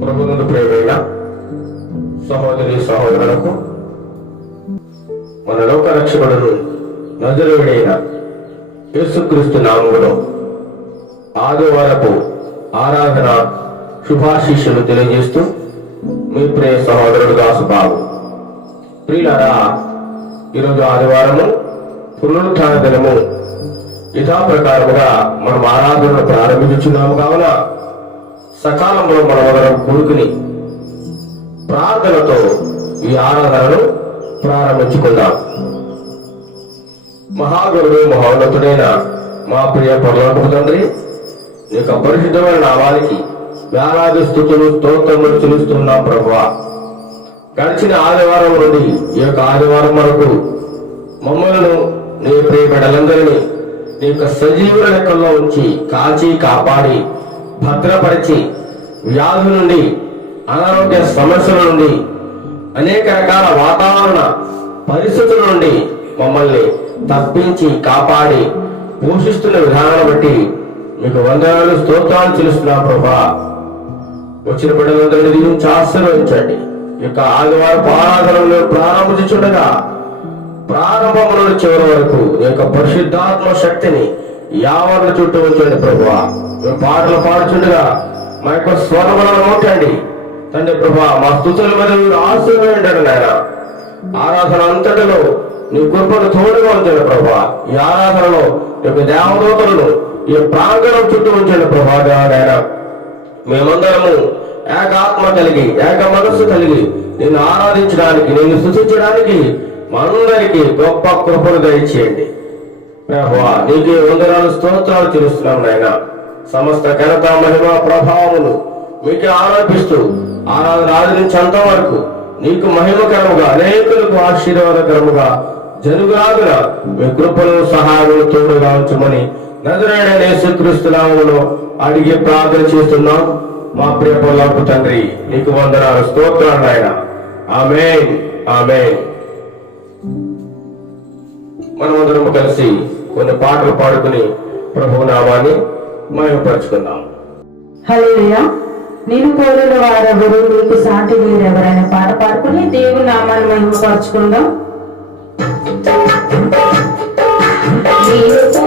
ప్రభువునందు ప్రియమైన సహోదరి సహోదరులకు మన లోక రక్షకుడును నజరేయుడైన యేసుక్రీస్తు నామములో ఆదివారపు ఆరాధన శుభాశీస్సులు తెలియజేస్తూ మీ ప్రియ సహోదరుడు దాసుబాబు. ప్రియులారా, ఈరోజు ఆదివారము పునరుత్థాన దినము. యథా ప్రకారముగా మనం ఆరాధనను ప్రారంభించున్నాము కావున సకాలంలో మనమందరం కూడుకుని ప్రార్థనతో ఈ ఆరాధనను ప్రారంభించుకుందాం. మహాగురుడు మహోన్నతుడైన మా ప్రియ పరలోకపు తండ్రి, నీ యొక్క పరిశుద్ధమైన నామానికి వేలాది స్తుతులు స్తోత్రములు చెల్లిస్తున్నాం ప్రభువా. గడిచిన ఆదివారం నుండి ఈ యొక్క ఆదివారం వరకు మమ్మలను నీ ప్రియ బిడ్డలందరినీ నీ యొక్క సజీవుల లెక్కల్లో ఉంచి కాచి కాపాడి భద్రపరిచి వ్యాధుల నుండి, అనారోగ్య సమస్యల నుండి, అనేక రకాల వాతావరణ పరిస్థితుల నుండి మమ్మల్ని తప్పించి కాపాడి పోషిస్తున్న విధానాన్ని బట్టి మీకు వందనాలు స్తోత్రాలు చెల్లిస్తున్నాం ప్రభా. వచ్చిన బిడ్డలందరినీ దీవించి ఆశీర్వదించండి. ఈ యొక్క ఆదివారం ఆరాధనలు ప్రారంభించుండగా ప్రారంభం నుండి చివరి వరకు ఈ యొక్క పరిశుద్ధాత్మ శక్తిని యావరణ చుట్టూ ఉంచండి ప్రభువా. మేము పాటలు పాడుచుండగా మా యొక్క స్వరములను నోటండి తండ్రి ప్రభా. మా స్తుతుల మీద మీరు ఆశీర్వదించండి నాయన. ఆరాధన అంతటిలో నీ కృపను తోడుగా ఉంచండి ప్రభా. ఈ ఆరాధనలో ఈ యొక్క దేవదూతలను ఈ ప్రాంగణం చుట్టూ ఉంచండి ప్రభా. నాయన మేమందరము ఏక ఆత్మ కలిగి ఏక మనస్సు కలిగి నిన్ను ఆరాధించడానికి, నిన్ను స్తుతించడానికి మనందరికీ గొప్ప కృపను దయచేయండి ప్రభువా. నీకే వందనాలు స్తోత్రాలు చెల్లిస్తున్నాం నాయన. సమస్త ఘనత మహిమ ప్రభావములు మీకే ఆరోపిస్తూ ఆరాధన ఆదరించేంత వరకు నీకు మహిమకరముగా, అనేకులకు ఆశీర్వాదకరముగా జరుగులాగున మీ కృపను సహాయములు తోడుగా ఉంచమని నజరేయుడైన యేసుక్రీస్తు నామములో అడిగి ప్రార్థన చేస్తున్నాం మా ప్రియ పరలోకపు తండ్రి. నీకు వందనాలు స్తోత్రాలు నాయన. ఆమేన్, ఆమేన్. మనమందరం కలిసి కొన్ని పాటలు పాడుకుని ప్రభు నామాన్ని మహిమపరుచుకుందాం. హల్లెలూయా. నేను కోరిన వారెవరు, నీకు సాటి మీరెవరైనా పాట పాడుకుని దేవుని నామాన్ని మహిమపరుచుకుందాం. Yes,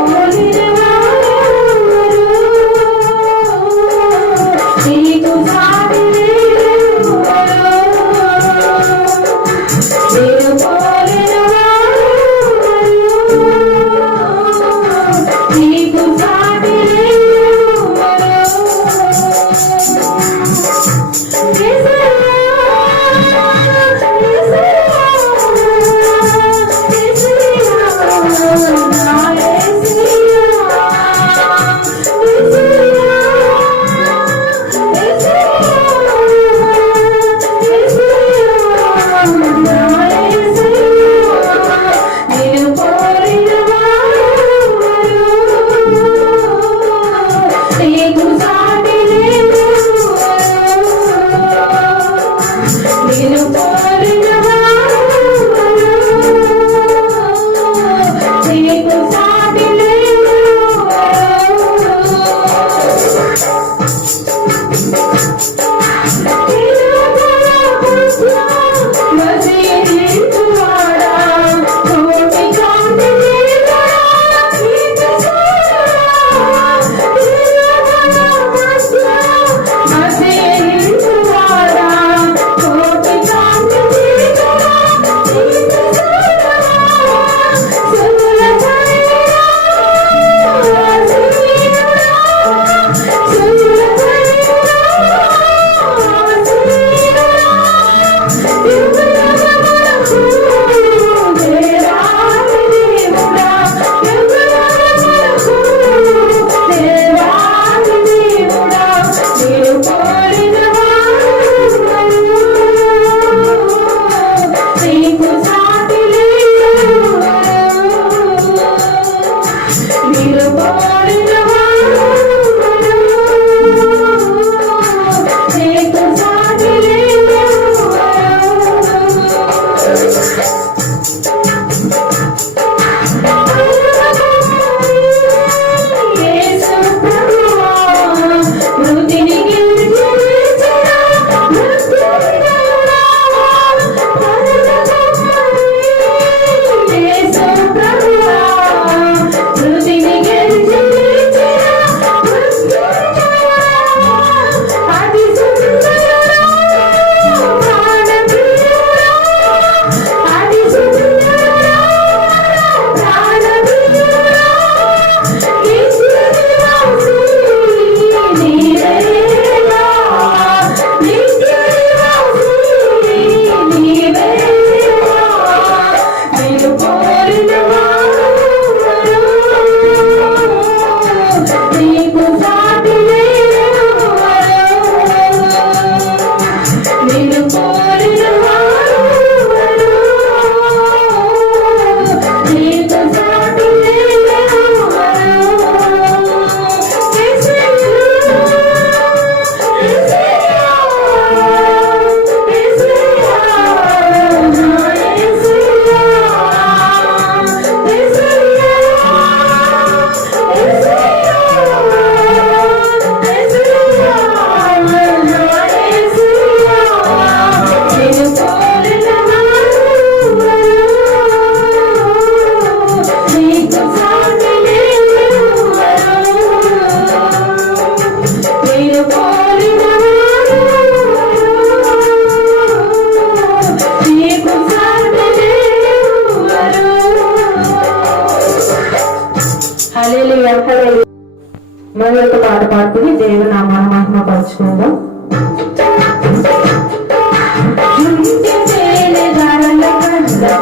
పాడుకుని దేవుని నామాన్ని మహిమపరచుకుందాం.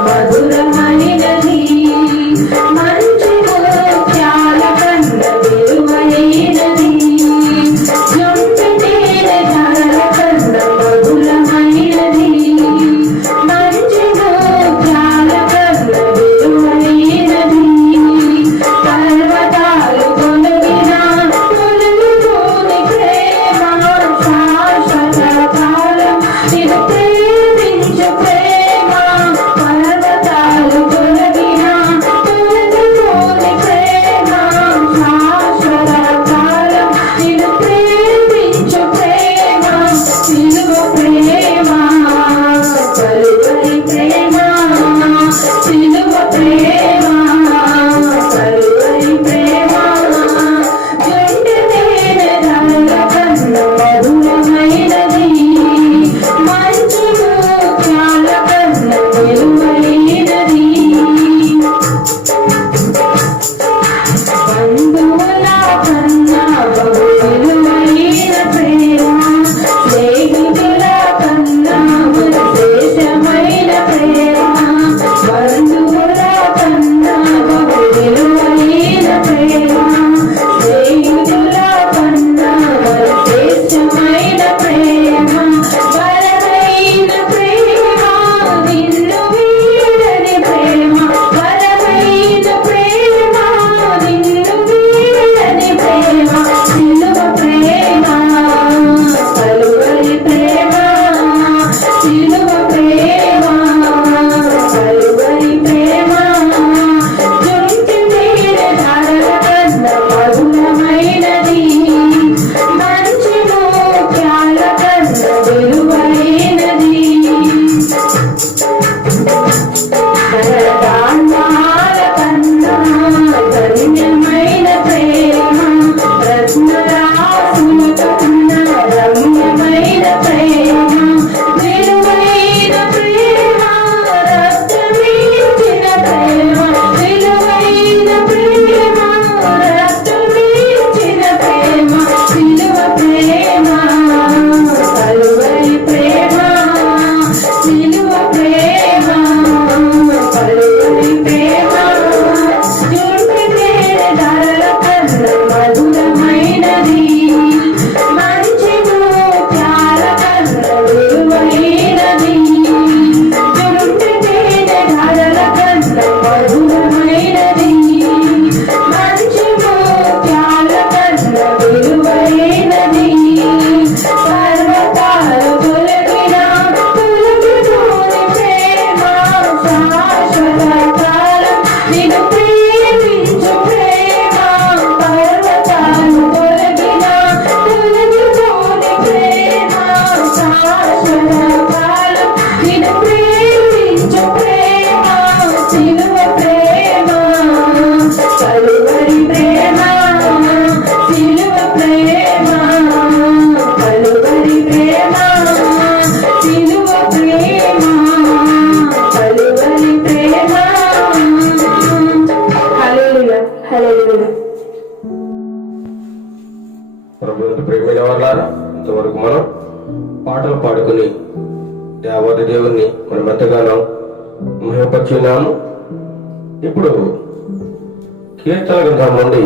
మధురమైనది మంచి ముత్యాల కన్న విలువైనది జుంటి తేనె ధారల కన్న మధురమైనది మంచి ముత్యాల కన్న విలువైనది పర్వతాలు కొలిగిన కొలిగిపోని ప్రేమ శాశ్వత కాలం ఇది ప్రేమించు ప్రేమ పర్వతాలు కొలిగిన కొలిగిపోని ప్రేమ శాశ్వత కాలం ఇది ప్రేమించు ప్రేమ సిలువ ప్రేమ కలువరి ప్రేమ సిలువ ప్రేమ కలువరి ప్రేమ జంటి తేనె ధారల కన్న మధురమైనది మంచి ముత్యాల కన్న విలువైనది బంధువుల కన్నా బహు విలువైన ప్రేమ స్నేహితుల కన్నా విశేషమైన ప్రేమ బంధువుల కన్నా బహు విలువైన ప్రేమ స్నేహితుల కన్నా విశేషమైన ప్రేమ బలమైన ప్రేమ నిన్ను వీడని ప్రేమ బలమైన ప్రేమ నిన్ను వీడని ప్రేమ సిలువ ప్రేమ కలువరి ప్రేమ సిలువ ప్రేమ కలువరి ప్రేమ జుంటి తేనె ధారల కన్న మధురమైనది మంచి ముత్యాల కన్న విలువైనది ధనధాన్యాల కన్నా ధన్యమైన ప్రేమ రత్నరాశుల కన్నా రమ్యమైన ప్రేమ విలువైన ప్రేమ రక్తమీర్చిన ప్రేమ విలువైన ప్రేమ రక్తమీర్చిన ప్రేమ సిలువ ప్రేమ కలువరి ప్రేమ సిలువ ప్రేమ కలువరి ప్రేమ జుంటి తేనె ధారల కన్న మధురమైనది మంచి ముత్యాల కన్న విలువైనది జుంటి తేనె ధారల కన్న మధురమైనది మంచి ముత్యాల కన్న విలువైనది పర్వతాలు తొలగిన తొలగిపోని ప్రేమ శాశ్వత కాలం నిన్ను ప్రేమించు ప్రేమ పర్వతాలు తొలగిన తొలగిపోని ప్రేమ శాశ్వత కాలం నిన్ను ప్రేమించు ప్రేమ సిలువ ప్రేమ కలువరి ప్రేమ సిలువ ప్రేమ కలువరి ప్రేమ సిలువ ప్రేమ కలువరి ప్రేమ హల్లెలూయా హల్లెలూయా. ప్రభువుని ప్రేమైన వాళ్ళారా, ఇంతవరకు మనం పాటలు పాడుకుని దేవాది దేవుణ్ణి మనం ఎంతగానో మహిమపరిచున్నాము. ఇప్పుడు కీర్తన గ్రంథం నుండి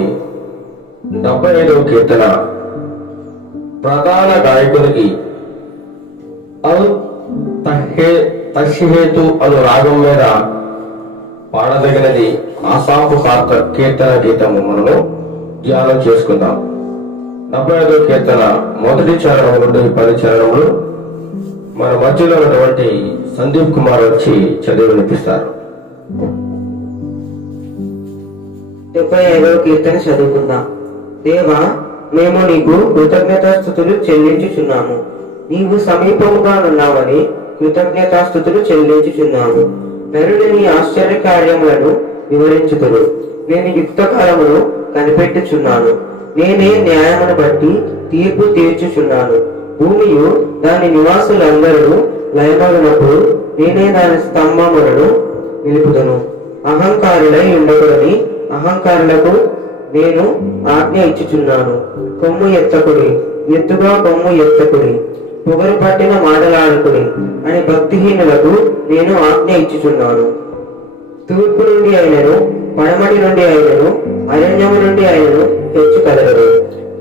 75వ కీర్తన ప్రధాన గాయకునికి అల్ తహేతు అను రాగం మీద పాడదగినది ఆసాపు కీర్తన గీతము మనము ధ్యానం చేసుకుందాం. 75వ కీర్తన మొదటి చరణం నుండి 10 చరణములు మన మధ్యలో ఉన్నటువంటి సందీప్ కుమార్ వచ్చి చదివి వినిపిస్తారు. 75వ కీర్తన చదువుకుందాం. దేవా, మేము నీకు కృతజ్ఞతాస్తుతులు చెల్లించుచున్నాము. నీవు సమీపముగా ఉన్నావని కృతజ్ఞతాస్తుతులు చెల్లించుచున్నాము. నరుడు నీ ఆశ్చర్య కార్యములను వివరించుతురు. నేను యుక్త కాలమును కనిపెట్టుచున్నాను. నేనే న్యాయమును బట్టి తీర్పు తీర్చుచున్నాను. భూమియు దాని నివాసులందరూ లయమగినప్పుడు నేనే దాని స్తంభములను నిలుపుదను. అహంకారులై ఉండకూడని అహంకారులకు నేను ఆజ్ఞ ఇచ్చుచున్నాను. కొమ్ము ఎత్తకుడి, ఎత్తుగా కొమ్ము ఎత్తకుడి, పొగరు పట్టిన మాటలాడుకుడి అని భక్తిహీనులకు నేను ఆజ్ఞ ఇచ్చుచున్నాను. తూర్పు నుండి అయినను, పడమటి నుండి అయినను, అరణ్యము నుండి అయినను హెచ్చు కదలరు.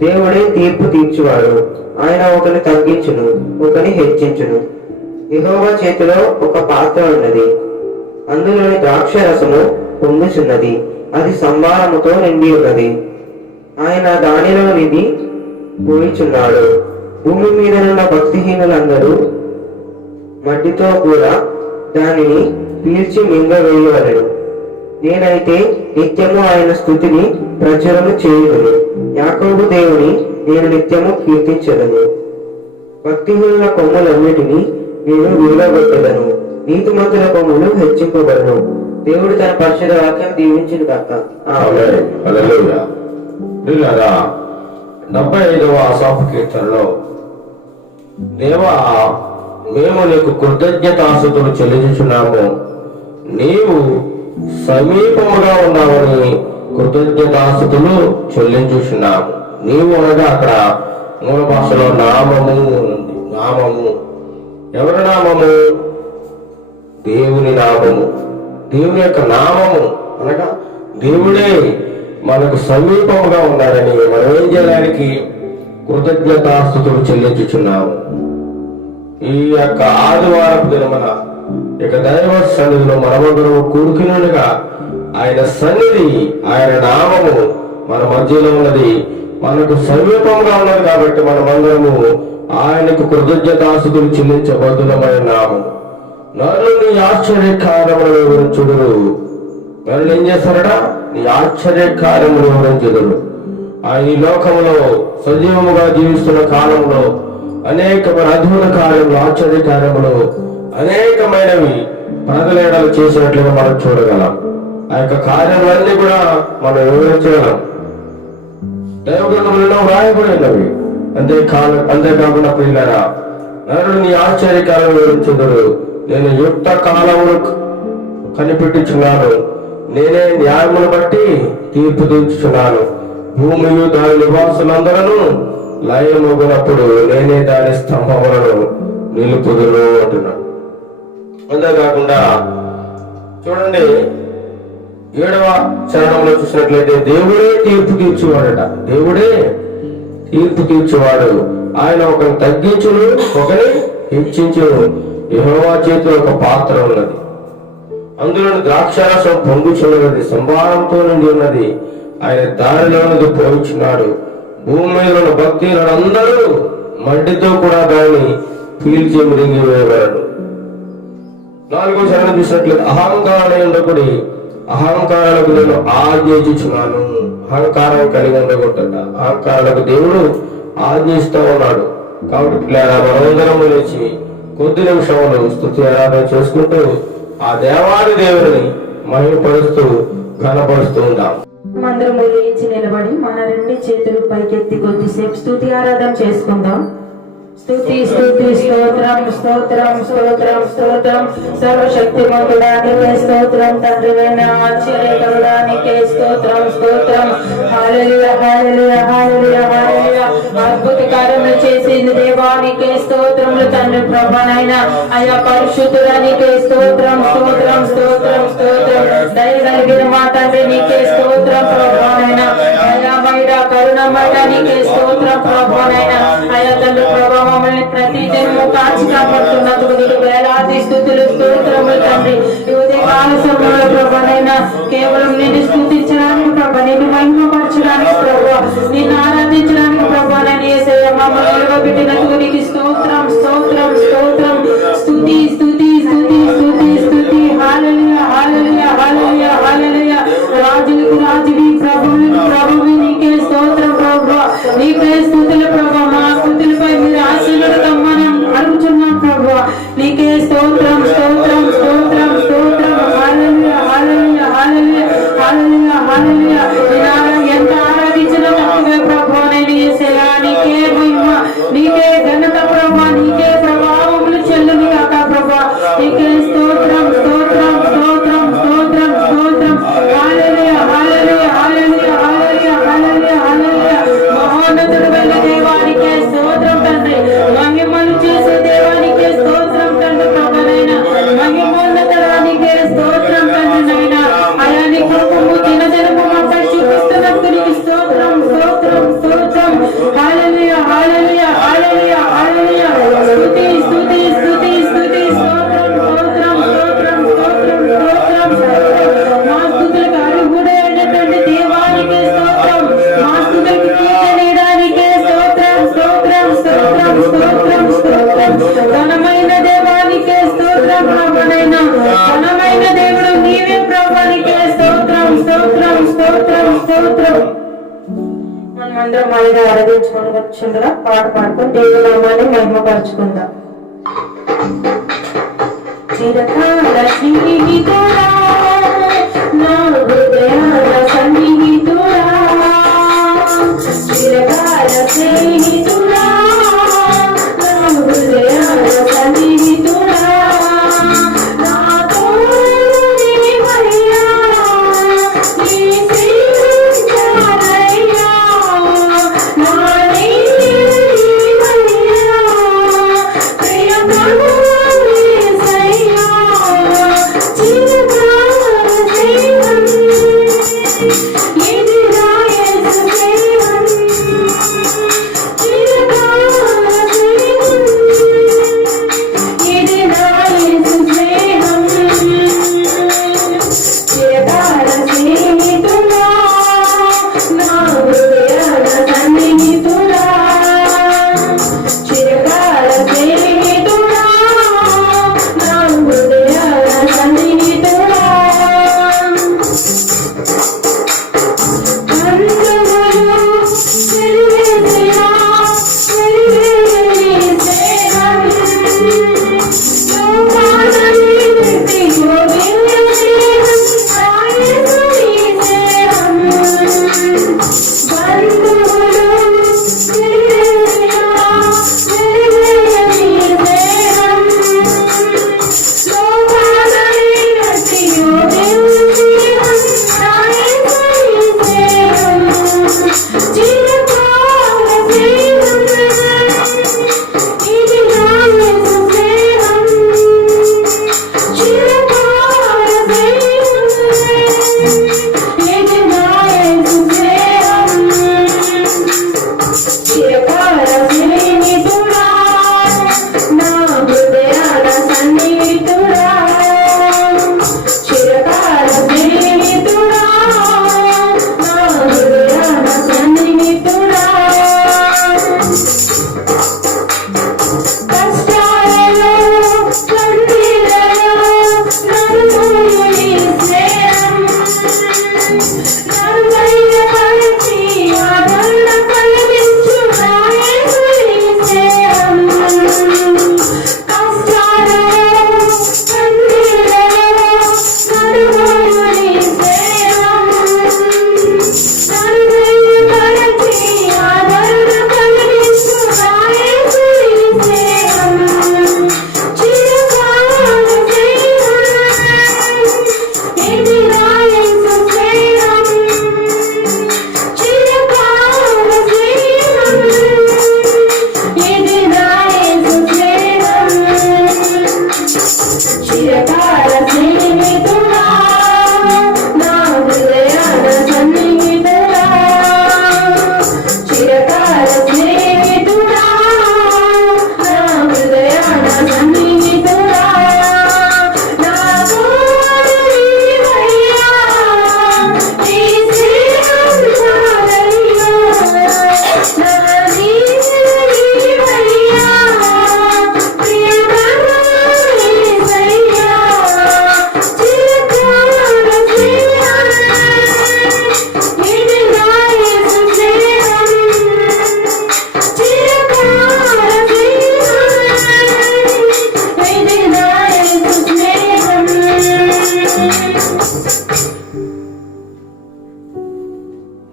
దేవుడే తీర్పు తీర్చువాడు. ఆయన ఒకని తగ్గించును, ఒకని హెచ్చించును. యెహోవా చేతిలో ఒక పాత్ర ఉన్నది, అందులోని ద్రాక్ష రసము పొంగుచున్నది, అది సంభారముతో నిండి ఉన్నది. ఆయన దానిలో నిధి పోయిచున్నాడు. భూమి మీదనున్న భక్తిహీనులందరూ మట్టితో కూడా దానిని పీల్చి మింగవేయవలెను. నేనైతే నిత్యము ఆయన స్తుతిని ప్రచురము చేయుదును. యాకోబు దేవుని నేను నిత్యము కీర్తించెదను. భక్తిహీనుల కొమ్ములన్నిటినీ నేను విలువగొట్టెదను, నీతిమంతుల కొమ్ములు హెచ్చింపబడను. దేవుడు తన పరిశుద్ధ వాక్యం దీవించును గాక. ఆమేన్. హల్లెలూయా. ప్రియులారా, 75వ ఆసాపు కీర్తనలో, దేవా మేము నీకు కృతజ్ఞతాస్తుతులు చెల్లించుచున్నాము, నీవు సమీపముగా ఉన్నావని కృతజ్ఞతాస్తుతులు చెల్లించుచున్నాము. నీవు అనగా అక్కడ మూల భాషలో నామము ఉంది. నామము ఎవరి నామము? దేవుని నామము. దేవుని యొక్క నామము అనగా దేవుడే మనకు సమీపముగా ఉన్నాడని మనం ఏం చేయడానికి కృతజ్ఞతాస్తుతులు చెల్లించుచున్నాము. ఈ యొక్క ఆదివారపు దినమున ఇక దైవ సన్నిధిలో మనమందరము కూడుకునుగా ఆయన సన్నిధి, ఆయన నామము మన మధ్యలో ఉన్నది, మనకు సమీపంగా ఉన్నది. కాబట్టి మనమందరము ఆయనకు కృతజ్ఞతాస్తుతులు చెల్లించబద్దులమైన నామం. నన్ను నీ ఆశ్చర్యకార్యములను వివరించుదురు. నన్ను ఏం చేస్తారట? నీ ఆశ్చర్యకార్యములు వివరించుదురు. ఆయన ఈ లోకంలో సజీవముగా జీవిస్తున్న కాలంలో అనేకమైన అద్భుత కార్యములు, ఆశ్చర్య కార్యములు అనేకమైనవి ప్రజలేడలు చేసినట్లుగా మనం చూడగలం. ఆ యొక్క కార్యములన్నీ కూడా మనం వివరించగలం. దైవగ్రంథములలో వ్రాయబడినవి. అంతేకాకుండా ప్రియులారా, నరుడు నీ ఆశ్చర్యకాలం వివరించుదురు. నేను యుక్త కాలమును కనిపెట్టుచున్నాను, నేనే న్యాయమును బట్టి తీర్పు తీర్చుచున్నాను. భూమియు దాని నివాసులందరూ లయమొగినప్పుడు నేనే దాని స్తంభములను నిలుపుదును అంటున్నాడు. అంతేకాకుండా చూడండి, 7వ చరణంలో చూసినట్లయితే దేవుడే తీర్పు తీర్చువాడట. దేవుడే తీర్పు తీర్చువాడు. ఆయన ఒకరిని తగ్గించును, ఒకరిని హెచ్చించును. యెహోవా చేతిలో ఒక పాత్ర ఉన్నది, అందులో ద్రాక్షారసం పొంగుచున్నది, సంభారంతో నిండి ఉన్నది. ఆయన దారిలోనిది పోయించున్నాడు. భూమి మీద ఉన్న భక్తులందరూ మట్టితో కూడా దాన్ని పీల్చి మృంగివేయగలడు. 4వ చరణం చూసినట్లయితే అహంకారం ఉండకూడి, అహంకారాలకు నేను ఆజ్ఞించుచున్నాను. అహంకారం కలిగి ఉండకూడదట. అహంకారాలకు దేవుడు ఆజ్ఞిస్తూ ఉన్నాడు. కాబట్టి మనమందరం లేచి కొద్ది నిమిషములు స్తుతి ఆరాధన చేసుకుంటూ ఆ దేవాది దేవుని మహిమపరుస్తూ ఘనపరుస్తూ ఉందాం. అందరము లేచి నిలబడి మన 2 చేతులు పైకెత్తి కొద్దిసేపు స్తుతి ఆరాధన చేసుకుందాం. స్తుతి స్తుతి స్తోత్రం స్తోత్రం స్తోత్రం స్తోత్రం. సర్వశక్తిమంతుడా నీకే స్తోత్రం. తండ్రివైన ఆశ్చర్యకరుడా నీకే స్తోత్రం స్తోత్రం. హల్లెలూయా హల్లెలూయా హల్లెలూయా హల్లెలూయా. అద్భుత కార్యములు చేసిన దేవా నీకే స్తోత్రములు తండ్రి. ప్రభువైన అయా పరిశుద్ధుడా నీకే స్తోత్రం స్తోత్రం స్తోత్రం స్తోత్రం. దయ కలిగిన మా తండ్రి నీకే స్తోత్రం. ప్రభువైన దయామయుడ కరుణమయుడ నీకే స్తోత్రం. ప్రభువైన అయా తండ్రి ప్రభు మమ్మల్ని ప్రతి దినము కాచి కాపాడుతున్నందుకు నీకు వేలాది స్తుతులు స్తోత్రములు తండ్రి. ఈ ఉదయకాల సమయంలో ప్రభువైనా కేవలం నిన్ను స్తుతించడానికి ప్రభు, నిన్ను మహిమపరచడానికి ప్రభు, నిన్ను ఆరాధించడానికి ప్రభువైనా యేసయ్య మమ్మల్ని నిలవబెట్టినందుకు నీకు స్తోత్రం స్తోత్రం స్తోత్రం. స్తుతి స్తుతి స్తుతి స్తుతి స్తుతి. హల్లెలూయా హల్లెలూయా హల్లెలూయా హల్లెలూయా. రాజులకు రాజువి, ప్రభువులకు ప్రభువి నీకే స్తోత్రం ప్రభు. నీకే స్తుతులు ప్రభు. మా స్తుతులపై మీరు ఆశీర్వాదం మనం అడుగుతున్నాం ప్రభు. నీకే స్తోత్రం స్తోత్రం స్తోత్రం స్తోత్రం. హల్లెలూయా హల్లెలూయా హల్లెలూయా. పాటలుగా ఆరాధించుకొని వచ్చిందిగా పాట పాడుకొని దేవుని నామాన్ని మహిమపరచుకుందాం. చిరకాల స్నేహితుడా నా హృదయాల సన్నిహితుడా, చిరకాల స్నేహితుడా నా హృదయాల సన్నిహితుడా, నాతో నీవయ్యా, నీ సేవించాలయ్యా, నా నీవయ్యా, ప్రియ ప్రభు యేసయ్యా, చిరకాల స్నేహం ఇది నా యేసు స్నేహం, చిరకాల స్నేహం ఇది నా యేసు స్నేహం, చిరకాల స్నేహితుడా నా హృదయాల సన్నిహితుడా, చిరకాల స్నేహితుడా నా హృదయాల సన్నిహితుడా, బంధువులు చెరివేసినా చెరివేయని స్నేహం, లోకాలని పెట్టి గోవింద స్నేహం, నా యేసు నీ స్నేహం, బంధువులు చెరివేసినా చెరివేయని స్నేహం, లోకాలని పెట్టి గోవింద స్నేహం, నా యేసు నీ స్నేహం, చిరకాల స్నేహం ఇది నా యేసు స్నేహం, చిరకాల స్నేహం ఇది నా యేసు స్నేహం, చిరకాల స్నేహితుడా నా హృదయాల సన్నిహితుడా, చిరకాల స్నేహితుడా నా హృదయాల సన్నిహితుడా, కష్టాలలో కన్నీళ్లలో నన్ను నీ స్నేహం, నన్ను ఆదరణ కలిగించు నా యేసు నీ స్నేహం, కష్టాలలో కన్నీళ్లలో నన్ను నీ స్నేహం, నన్ను ఆదరణ కలిగించు నా యేసు నీ స్నేహం, చిరకాల స్నేహం ఇది నా యేసు స్నేహం, చిరకాల స్నేహం ఇది నా యేసు స్నేహం, చిరకాల స్నేహితుడా నా హృదయాల సన్నిహితుడా, చిరకాల స్నేహితుడా నా హృదయాల సన్నిహితుడా, నా తోడు నీవయ్యా, నీ స్నేహం చాలయ్యా, నా నీవయ్యా, ప్రియ ప్రభు యేసయ్యా, చిరకాల స్నేహం ఇది నా యేసు స్నేహం, చిరకాల స్నేహం ఇది నా యేసు స్నేహం.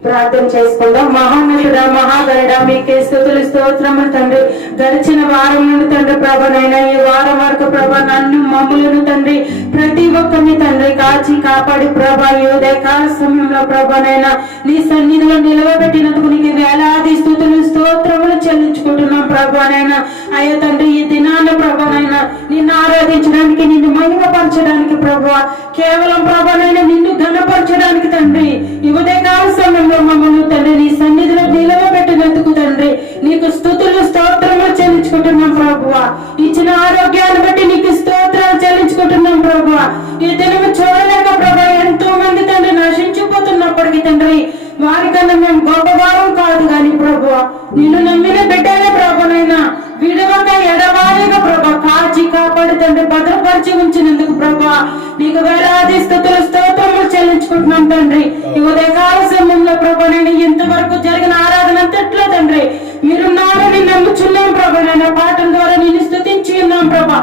ప్రార్థన చేసుకుందాం. మహానటుడా మహాగరుడా మీకే స్తుతులు స్తోత్రములు తండ్రి. గడిచిన వారం నుండి తండ్రి ప్రభనైనా ఈ వారం వరకు ప్రభ నన్ను మమ్ములను తండ్రి ప్రతి ఒక్కరిని తండ్రి కాచి కాపాడి ప్రభ ఈ ఉదయకాల సమయంలో ప్రభనైనా నీ సన్నిధిలో నిలవబెట్టినందుకు నీకు వేలాది స్తుతులు స్తోత్రములు చెల్లించుకుంటున్నాం ప్రభనైనా. అయ్యా తండ్రి ఈ దినాన ప్రభనైనా నిన్ను ఆరాధించడానికి నిన్ను మహిమపరచడానికి ప్రభు కేవలం ప్రభనైనా నిన్ను ఘనపరచడానికి తండ్రి ఈ ఉదయకాల సమయంలో మమ్మల్ని తండ్రి నీ సన్నిధిలో నిలవబెట్టినందుకు తండ్రి నీకు స్తుతులు స్తోత్రములు చెల్లించుకుంటున్నాం ప్రభువా. ఇచ్చిన ఆరోగ్యాన్ని బట్టి నీకు స్తోత్రాలు చెల్లించుకుంటున్నాం ప్రభువా. ఈ దినము చూడలేక ప్రభా ఎంతో మంది తండ్రి నశించిపోతున్నప్పటికీ తండ్రి వారికన్నా మేము గొప్పవారం కాదు కానీ ప్రభువా నిన్ను నమ్మిన బిడ్డలే ప్రభునైనా విడవక ఎడవాలిగా ప్రభా కాచి కాపాడు తండ్రి భద్రపరిచి ఉంచినందుకు ప్రభా నీకు వేలాది స్తుతులు స్తోత్రములు చెల్లించుకుంటున్నాం తండ్రి. ఈ ఉదయకాల సమయంలో ప్రభా నేను ఇంతవరకు జరిగిన ఆరాధన అంతట్లో తండ్రి మీరున్నారని నమ్ముచున్నాం ప్రభా. నేను పాటల ద్వారా నేను స్తుతించి ఉన్నాం ప్రభా.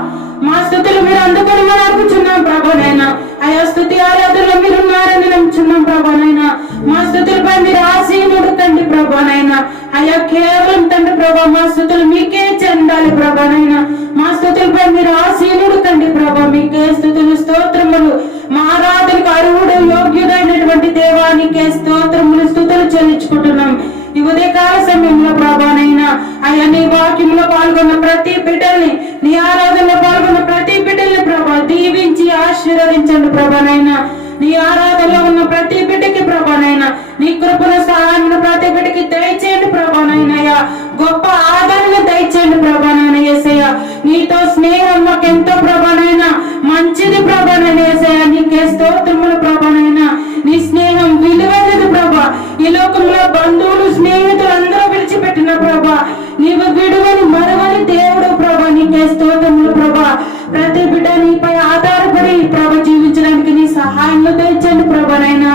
మా స్థుతులు మీరు అందుకొని మనం అడుగుచున్నాం ప్రభా. నైనా అయా స్తుతి ఆరాధనలో మీరున్నారని నమ్ముచున్నాం ప్రభా. నైనా మా స్థుతులపై మీరు ఆసీనుడు తండ్రి ప్రభా. నైనా అయ్యా కేవలం తండ్రి ప్రభా మా స్థుతులు మీకే చెందాలి ప్రభా. నైనా మా స్థుతులపై మీరు ఆసీనుడు తండ్రి ప్రభా. మీకే స్థుతులు స్తోత్రములు. మా ఆరాధనకు అర్హుడు యోగ్యుడైనటువంటి దేవానికే స్తోత్రములు స్తుతులు చెల్లించుకుంటున్నాం. ఈ ఉదయకాల సమయంలో ప్రభానైనా అయ్యా నీ వాక్యంలో పాల్గొన్న ప్రతి బిడ్డల్ని, నీ ఆరాధనలో పాల్గొన్న ప్రతి బిడ్డల్ని ప్రభా దీవించి ఆశీర్వదించండి ప్రభానైనా. నీ ఆరాధనలో ఉన్న ప్రతి బిడ్డకి ప్రభానైనా నీ కృపణ సహాయం ప్రతి బిడ్డకి దయచేయండి ప్రభానైనా. గొప్ప ఆదరణ దయచేయండి ప్రభానైనా. యేసయ్య నీతో స్నేహం మాకెంతో ప్రభానైనా మంచిది ప్రభానైనా. యేసయ్య నీకే స్తోత్రములు ప్రభానైనా. నీ స్నేహం విలువైనది ప్రభా. ఈ లోకంలో బంధువులు స్నేహితులు అందరూ విడిచిపెట్టిన ప్రభా నీవు విడువని మరవని దేవుడు ప్రభా. నీకే స్తోత్రములు ప్రభా. ప్రతి బిడ్డ నీపై ఆధారపడి ప్రభా జీవించడానికి నీ సహాయంలో తెచ్చండి ప్రభానైనా.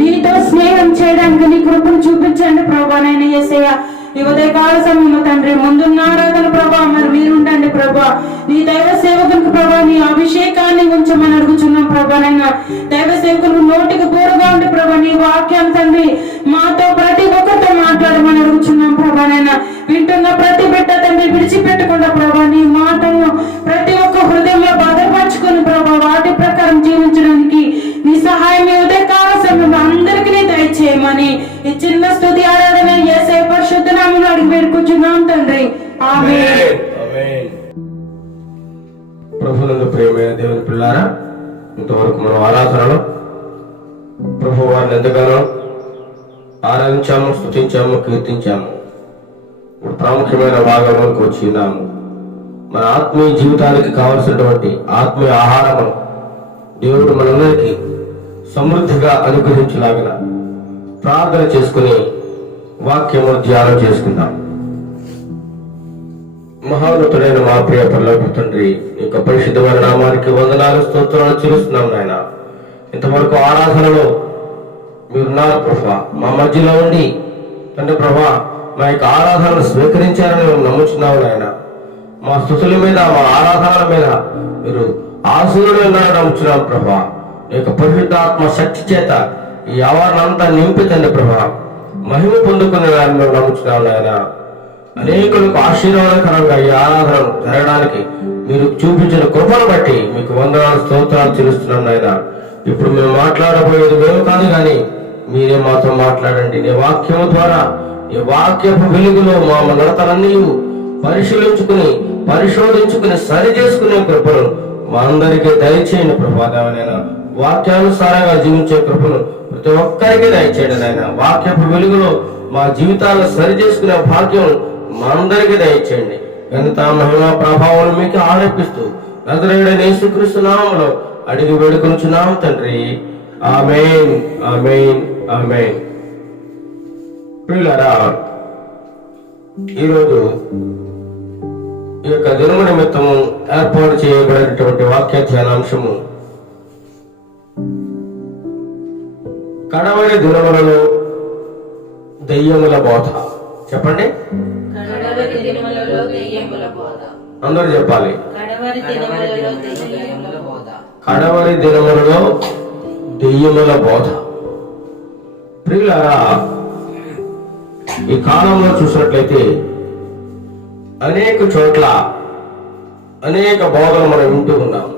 నీతో స్నేహం చేయడానికి నీ కృపను చూపించండి ప్రభానైనా. యేసయ్య ఈ ఉదయకాల సమయంలో తండ్రి ముందున్న ఆరాధన ప్రభా మరి మీరుండండి ప్రభా. నీ దైవ సేవకులకు ప్రభా నీ అభిషేకాన్ని ఉంచమని అడుగుచున్నాం ప్రభానైనా. దైవ సేవకులకు నోటికి పూరగా ఉండి ప్రభా నీ వాక్యాన్ని తండ్రి మాతో ప్రతి ఒక్కరితో మాట్లాడమని అడుగుచున్నాం ప్రభానైనా. వింటున్న ప్రతి బిడ్డ తండ్రి విడిచిపెట్టకుండా ప్రభా నీ మాటను ప్రతి ఒక్క హృదయంలో భద్రపరచుకుని ప్రభా వాటి ప్రకారం జీవించడానికి నీ సహాయం ఈ ఉదయకాల సమయంలో అందరికీ దయచేయమని ఈ చిన్న స్తుతి ఆరాధన యేసయ్య పరిశుద్ధ నామములో అడిగి వేడుకుంటున్నాం తండ్రి. ఆమేన్. ప్రభువునందు ప్రియమైన దేవుని పిల్లారా, ఇంతవరకు మనం ఆరాధనలో ప్రభు వారిని ఎంతగానో ఆరాధించాము, స్తుతించాము, కీర్తించాము. ఇప్పుడు ప్రాముఖ్యమైన భాగంలోకి వచ్చినాము. మన ఆత్మీయ జీవితానికి కావలసినటువంటి ఆత్మీయ ఆహారమును దేవుడు మనందరికీ సమృద్ధిగా అనుగ్రహించలాగిన ప్రార్థన చేసుకుని వాక్యము ధ్యానం చేసుకుందాం. మహోన్నతుడైన మా ప్రియ పరలోకపు తండ్రి, నీ యొక్క పరిశుద్ధమైన నామానికి వందనాలు స్తోత్రాలు చెల్లిస్తున్నాం నాయన. ఇంతవరకు ఆరాధనలో మీరున్నారు ప్రభా, మా మధ్యలో ఉండి తండ్రి ప్రభా మా యొక్క ఆరాధనను స్వీకరించారని మేము నమ్ముచున్నాము నాయన. మా స్తుతుల మీద మా ఆరాధనల మీద మీరు ఆశీర్వాదం ఉన్నారని నమ్ముచున్నాం ప్రభా. నీ యొక్క పరిశుద్ధాత్మ శక్తి చేత ఈ ఆవరణ అంతా నింపి తండ్రి ప్రభా మహిమ పొందుకునే మేము నమ్ముచున్నాం నాయన. అనేకులకు ఆశీర్వాదకరంగా ఈ ఆరాధన జరగడానికి మీరు చూపించిన కృపను బట్టి మీకు వందనాలు స్తోత్రాలు చెల్లిస్తున్నాం నాయన. ఇప్పుడు మేము మాట్లాడబోయేది మేము కాదు కానీ మీరే మాతో మాట్లాడండి. నీ వాక్యము ద్వారా నీ వాక్యపు వెలుగులో మా నడతలన్నీ పరిశీలించుకుని పరిశోధించుకుని సరి చేసుకునే కృపను మా అందరికీ దయచేయండి ప్రభాదేవనైనా. వాక్యానుసారంగా జీవించే కృపను ప్రతి ఒక్కరికి దయచేయండి నాయన. వాక్యపు వెలుగులో మా జీవితాలను సరి చేసుకునే భాగ్యం మా అందరికీ దయచేయండి. ఘనత మహిమ ప్రభావం మీకు ఆరోపిస్తూ నజరేయుడైన యేసుక్రీస్తు నామములో అడిగి వేడుకొనుచున్నాము తండ్రి. ఆమేన్, ఆమేన్, ఆమేన్. ప్రియులారా, ఈరోజు ఈ యొక్క దినము నిమిత్తము ఏర్పాటు చేయబడినటువంటి వాక్య ధ్యానాంశము కడవరి దినములలో దెయ్యముల బోధ. చెప్పండి, అందరూ చెప్పాలి. కడవరి దినములలో దెయ్యముల బోధ. ప్రియులారా, ఈ కాలంలో చూసినట్లయితే అనేక చోట్ల అనేక బోధలు మనం వింటూ ఉన్నాం.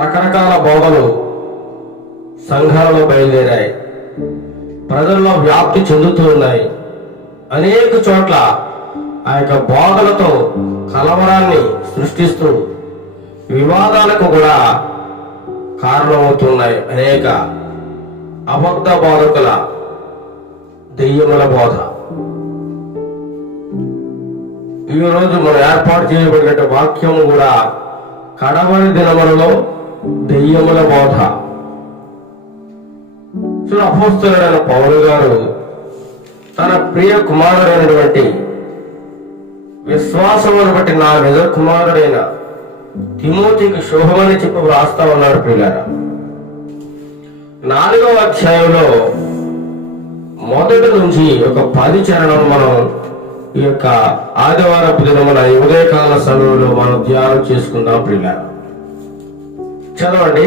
రకరకాల బోధలు సంఘాలలో బయలుదేరాయి, ప్రజల్లో వ్యాప్తి చెందుతూ ఉన్నాయి. అనేక చోట్ల ఆ యొక్క బోధలతో కలవరాన్ని సృష్టిస్తూ వివాదాలకు కూడా కారణమవుతున్నాయి. అనేక అబద్ధ బోధకుల దెయ్యముల బోధ. ఈ రోజు మనం ఏర్పాటు చేయబడిన వాక్యము కూడా కడవరి దినములలో దెయ్యముల బోధ. అపోస్తలుడైన పౌలు గారు తన ప్రియ కుమారుడైనటువంటి విశ్వాసమును బట్టి నా నిజ కుమారుడైన తిమోతికి శుభమని చెప్పి వ్రాస్తా ఉన్నాడు పిల్లరా. 4వ అధ్యాయంలో మొదటి నుంచి ఒక 10 చరణం మనం ఈ యొక్క ఆదివారపు దినమున ఉదయకాల సమయంలో మనం ధ్యానం చేసుకుందాం పిల్లరా. చదవండి.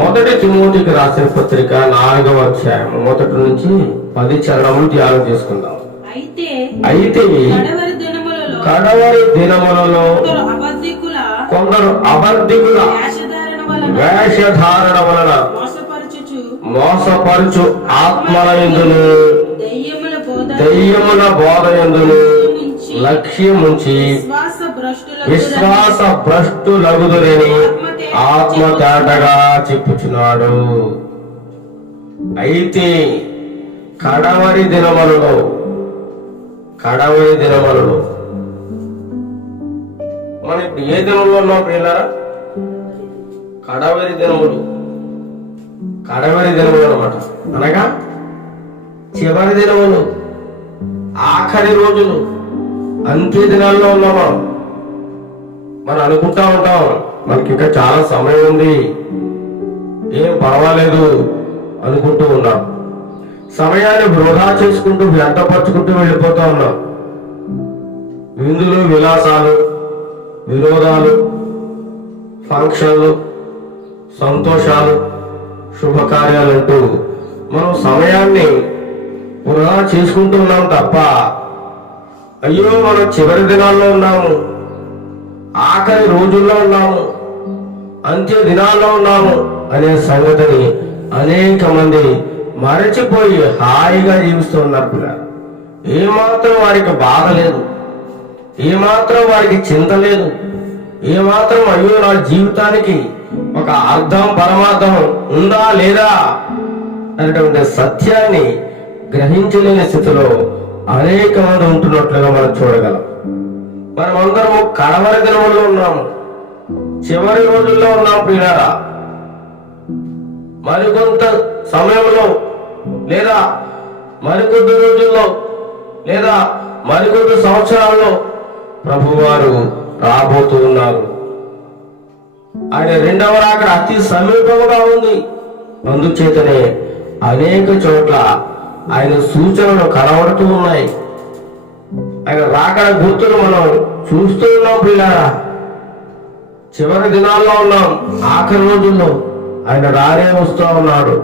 మొదటి తిమోతికి రాసిన పత్రిక 4వ అధ్యాయం మొదటి నుంచి 10 చరణములు ధ్యానం చేసుకుందాం. అయితే కడవరి దినములలో కొందరు అబద్ధికుల వేషధారణ వలన మోసపరుచు ఆత్మల యందును దెయ్యముల బోధ యందును లక్ష్యముంచి విశ్వాస భ్రష్టులగుదురని ఆత్మ తేటగా చెప్పుచున్నాడు. అయితే కడవరి దినములలో మనం ఇప్పుడు ఏ దినంలో ఉన్నాం ప్రియులారా? కడవరి దినములు అనమాట. అనగా చివరి దినములు, ఆఖరి రోజులు, అంత్య దినాల్లో ఉన్నాం మనం అనుకుంటా ఉంటాం మనకి ఇంకా చాలా సమయం ఉంది, ఏం పర్వాలేదు అనుకుంటూ ఉన్నాం. సమయాన్ని వృధా చేసుకుంటూ వ్యర్థపరుచుకుంటూ వెళ్ళిపోతా ఉన్నాం. విందులు, విలాసాలు, వినోదాలు, ఫంక్షన్లు, సంతోషాలు, శుభకార్యాలంటూ మనం సమయాన్ని వృధా చేసుకుంటూ ఉన్నాం తప్ప అయ్యో మనం చివరి దినాల్లో ఉన్నాము, ఆఖరి రోజుల్లో ఉన్నాము, అంత్య దినాల్లో ఉన్నాము అనే సంగతిని అనేక మంది మరచిపోయి హాయిగా జీవిస్తూ ఉన్నారు పిల్లలు. ఏమాత్రం వారికి బాధ లేదు, ఏమాత్రం వారికి చింత లేదు, ఏమాత్రం అయ్యో నా జీవితానికి ఒక అర్థం పరమార్థం ఉందా లేదా అనేటువంటి సత్యాన్ని గ్రహించలేని స్థితిలో అనేక మంది ఉంటున్నట్లుగా మనం చూడగలం. మనమందరము కడవరి దినముల్లో ఉన్నాము, చివరి రోజుల్లో ఉన్నాం ప్రియులారా. మరికొంత సమయంలో లేదా మరికొద్ది రోజుల్లో లేదా మరికొద్ది సంవత్సరాల్లో ప్రభువారు రాబోతూ ఉన్నారు. ఆయన రెండవ రాకడ అతి సమీపంగా ఉంది. అందుచేతనే అనేక చోట్ల ఆయన సూచనలు కనబడుతూ ఉన్నాయి. ఆయన రాకడ గుర్తులు మనం చూస్తూ ఉన్నాం పిల్లారా. చివరి దినాల్లో ఉన్నాం, ఆఖరి రోజుల్లో ఆయన రానే వస్తూ ఉన్నాడు.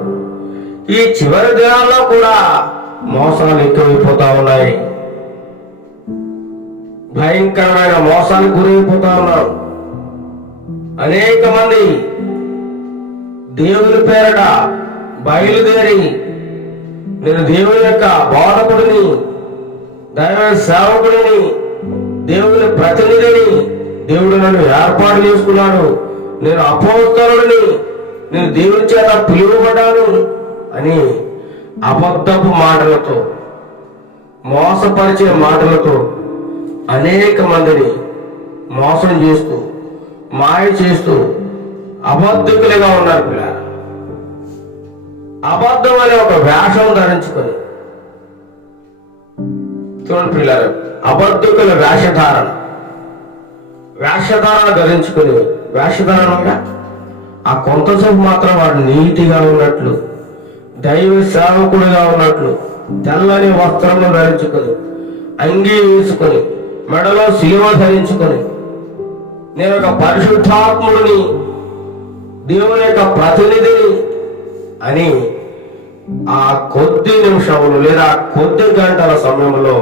ఈ చివరి దినాల్లో కూడా మోసాలు ఎక్కువైపోతా ఉన్నాయి, భయంకరమైన మోసాలకు గురైపోతా ఉన్నాం. అనేక మంది దేవుని పేరట బయలుదేరి నేను దేవుని యొక్క బోధకుడిని, దైవ సేవకుడిని, దేవుని ప్రతినిధిని, దేవుడు నన్ను ఏర్పాటు చేసుకున్నాడు, నేను అపోస్తలుడిని, నేను దేవుని చేత పిలువబడ్డాను అని అబద్ధపు మాటలతో, మోసపరిచే మాటలతో అనేక మందిని మోసం చేస్తూ మాయ చేస్తూ అబద్ధికులుగా ఉన్నారు పిల్లలు. అబద్ధం అనే ఒక వేషం ధరించుకొని చూడండి పిల్లలు, అబద్ధికుల వేషధారణ ధరించుకొని వేషధారణగా ఆ కొంతసేపు మాత్రం వాడు నీతిగా ఉన్నట్లు, దైవ సేవకుడిగా ఉన్నట్లు తెల్లని వస్త్రములు ధరించుకొని, అంగీ వేసుకొని, మెడలో శిలువ ధరించుకొని నేను ఒక పరిశుద్ధాత్ముడిని, దేవుని యొక్క ప్రతినిధిని అని ఆ కొద్ది నిమిషములు లేదా కొద్ది గంటల సమయంలో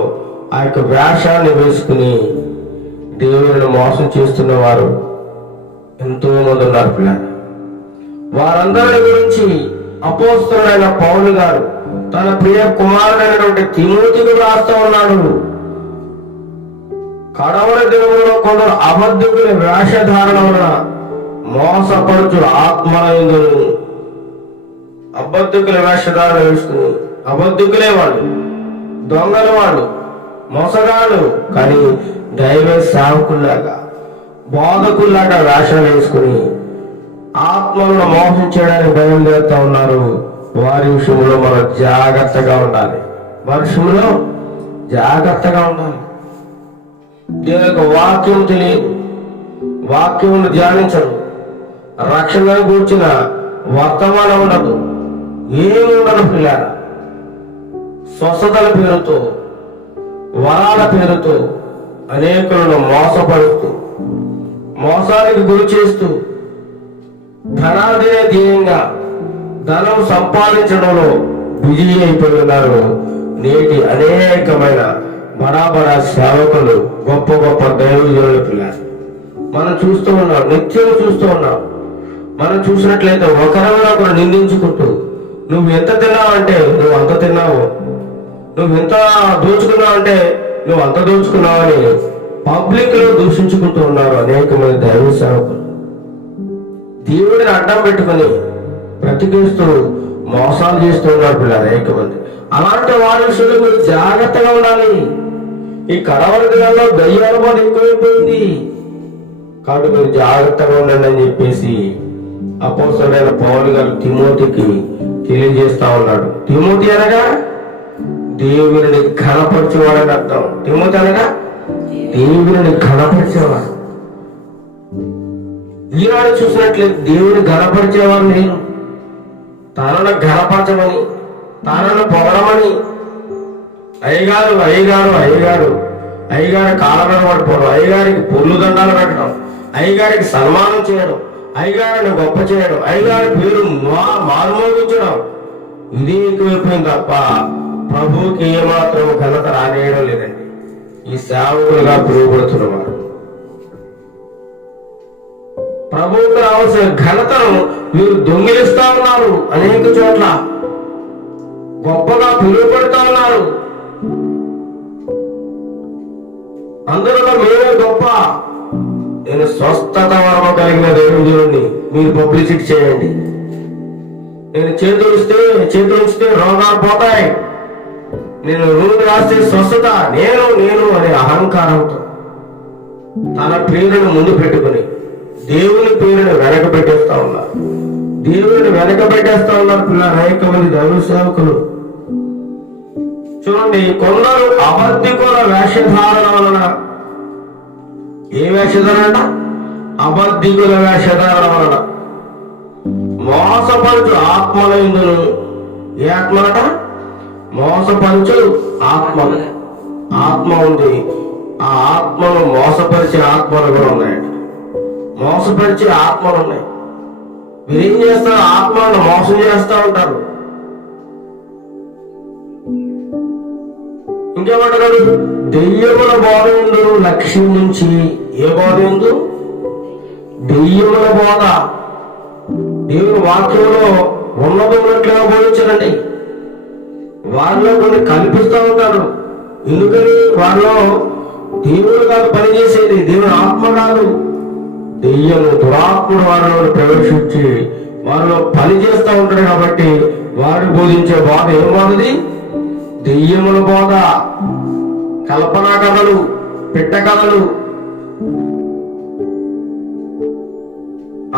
ఆ యొక్క వేషాన్ని వేసుకుని దేవుని మోసం చేస్తున్న వారు ఎంతో మంది ఉన్నారు పిల్లలు. వారందరి గురించి అపోస్తలుడైన పౌలు గారు తన ప్రియ కుమారుడైనటువంటి తిమోతికి రాస్తూ ఉన్నాడు. కడవరి దినములలో కొందరు అబద్ధికుల వేషధారణ వలన మోసపరుచు ఆత్మల యందును. అబద్ధికుల వేషధారణ వేసుకుని, అబద్ధికులే వాళ్ళు, దొంగలు వాళ్ళు, మోసగాళ్ళు, కానీ దైవ సేవకుల్లాగా బోధకుల్లాగా వేషాలు వేసుకుని ఆత్మలను మోసం చేయడానికి బయలుదేరుతా ఉన్నారు. వారి విషయంలో మనం జాగ్రత్తగా ఉండాలి. వారి విషయంలో జాగ్రత్తగా ఉండాలి. దేవుని యొక్క వాక్యం తెలియదు, వాక్యమును ధ్యానించరు, రక్షణను కూర్చిన వర్తమానం ఉండదు, ఏమి ఉండదు పిల్లారా. స్వస్థతల పేరుతో, వరాల పేరుతో అనేకులను మోసపరుస్తూ, మోసానికి గురి చేస్తూ, ధనార్జనే ధ్యేయంగా ధనం సంపాదించడంలో బిజీ అయిపోయి ఉన్నారు నేటి అనేకమైన బడా సేవకులు, గొప్ప గొప్ప దైవజనుల పిల్లలు. మనం చూస్తూ ఉన్నాం, నిత్యం చూస్తూ ఉన్నాం. మనం చూసినట్లయితే ఒకరు నిందించుకుంటూ, నువ్వు ఎంత తిన్నావు అంటే నువ్వు అంత తిన్నావు, నువ్వు ఎంత దోచుకున్నావు అంటే నువ్వు అంత దోచుకున్నావు అని పబ్లిక్ లో దూషించుకుంటూ ఉన్నారు అనేక మంది దైవ సేవకులు. దేవుడిని అడ్డం పెట్టుకుని బ్రతికిస్తూ మోసాలు చేస్తూ ఉన్నారు పిల్లలు అనేక మంది. అలాంటి వారి విషయంలో మీరు జాగ్రత్తగా ఉండాలి. ఈ కడవరి దినాల్లో దయ్యాల బాధ ఎక్కువైపోయింది కాబట్టి మీరు జాగ్రత్తగా ఉండండి అని చెప్పేసి అపోస్తలుడైన పౌలు గారు తిమోతికి తెలియజేస్తా ఉన్నాడు. తిమోతి అనగా దేవుని ఘనపరిచేవాడని అర్థం. తిమోతి అనగా దేవుని ఘనపరిచేవాడు. ఈనాడు చూసినట్లయితే దేవుని ఘనపరిచేవారు నేను, తనను ఘనపరచమని, తనను పొగడమని అయ్యగారు అయ్యగారు అయ్యగారు అయ్యగారి కాళ్ళ పడిపోవడం, అయ్యగారికి పొర్లు దండాలు పెట్టడం, అయ్యగారికి సన్మానం చేయడం, అయ్యగారిని గొప్ప చేయడం, అయ్యగారి పేరు మారుమోగించడం, ఇది ఎక్కువైపోయింది తప్ప ప్రభువుకి ఏమాత్రం ఘనత రానేయడం లేదండి. ఈ సేవకులుగా పిలువబడుతున్నవారు ప్రభువుకు రావాల్సిన ఘనతను మీరు దొంగిలిస్తా ఉన్నారు. అనేక చోట్ల గొప్పగా పిలువబడుతా ఉన్నారు. అందరిలో మేమే గొప్ప. నేను స్వస్థత వరమ కలిగిన దేవుడిని మీరు పబ్లిసిటీ చేయండి. నేను చేతులుస్తే రోగాలు పోతాయి, నేను రూలు రాస్తే స్వస్థత, నేను నేను అనే అహంకారంతో తన పేరును ముందు పెట్టుకుని దేవుని పేరుని వెనకబెట్టేస్తా ఉన్నారు. దేవుని వెనకబెట్టేస్తా ఉన్నారు పిల్లలు అనేక మంది దైవ సేవకులు. చూడండి, కొందరు అబద్ధికుల వేషధారణ వలన, ఏ వేషధారణ అంట? అబద్ధికుల వేషధారణ వలన మోసపరచు ఆత్మలందును. ఏ ఆత్మలట? మోసపరచు ఆత్మలు. ఆత్మ ఉంది, ఆ ఆత్మను మోసపరిచే ఆత్మలు కూడా ఉన్నాయట. మోసపరిచే ఆత్మలు ఉన్నాయి. మీరేం చేస్తారు? ఆత్మలను మోసం చేస్తూ ఉంటారు. ఇంకేమంటారు? దెయ్యముల బోధ ఉండు లక్ష్యం నుంచి. ఏ బోధ ఉందో? దెయ్యముల బోధ. దేవుని వాక్యంలో ఉన్నట్లుగా బోధించారండి. వారిలో కొన్ని కల్పిస్తూ ఉంటారు. ఎందుకని? వారిలో దేవుడు కాదు పనిచేసేది, దేవుని ఆత్మ కాదు, దెయ్యము దురాత్ముడు వారిలో ప్రవేశించి వారిలో పని చేస్తూ ఉంటారు. కాబట్టి వారు బోధించే బోధ ఏం బోధది? దెయ్యముల బోధ, కల్పనా కథలు, పిట్ట కథలు.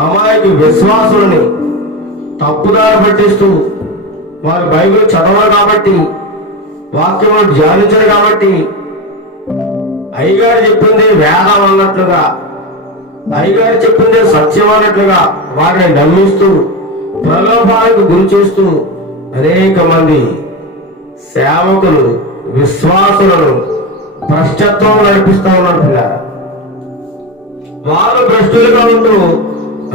అమాయకు విశ్వాసులని తప్పుదారి పట్టిస్తూ, వారు బైబిల్ చదవరు కాబట్టి, వాక్యములు ధ్యానించరు కాబట్టి, అయ్యగారు చెప్పింది వేదం అన్నట్లుగా, అయ్యగారు చెప్పింది సత్యం అన్నట్లుగా వారిని నమ్మిస్తూ ప్రలోభాలకు గురి చేస్తూ అనేక మంది సేవకులు, విశ్వాసులను భ్రష్టత్వం నడిపిస్తా ఉన్నారు పిల్లలు. వారు భ్రష్టులుగా ఉంటూ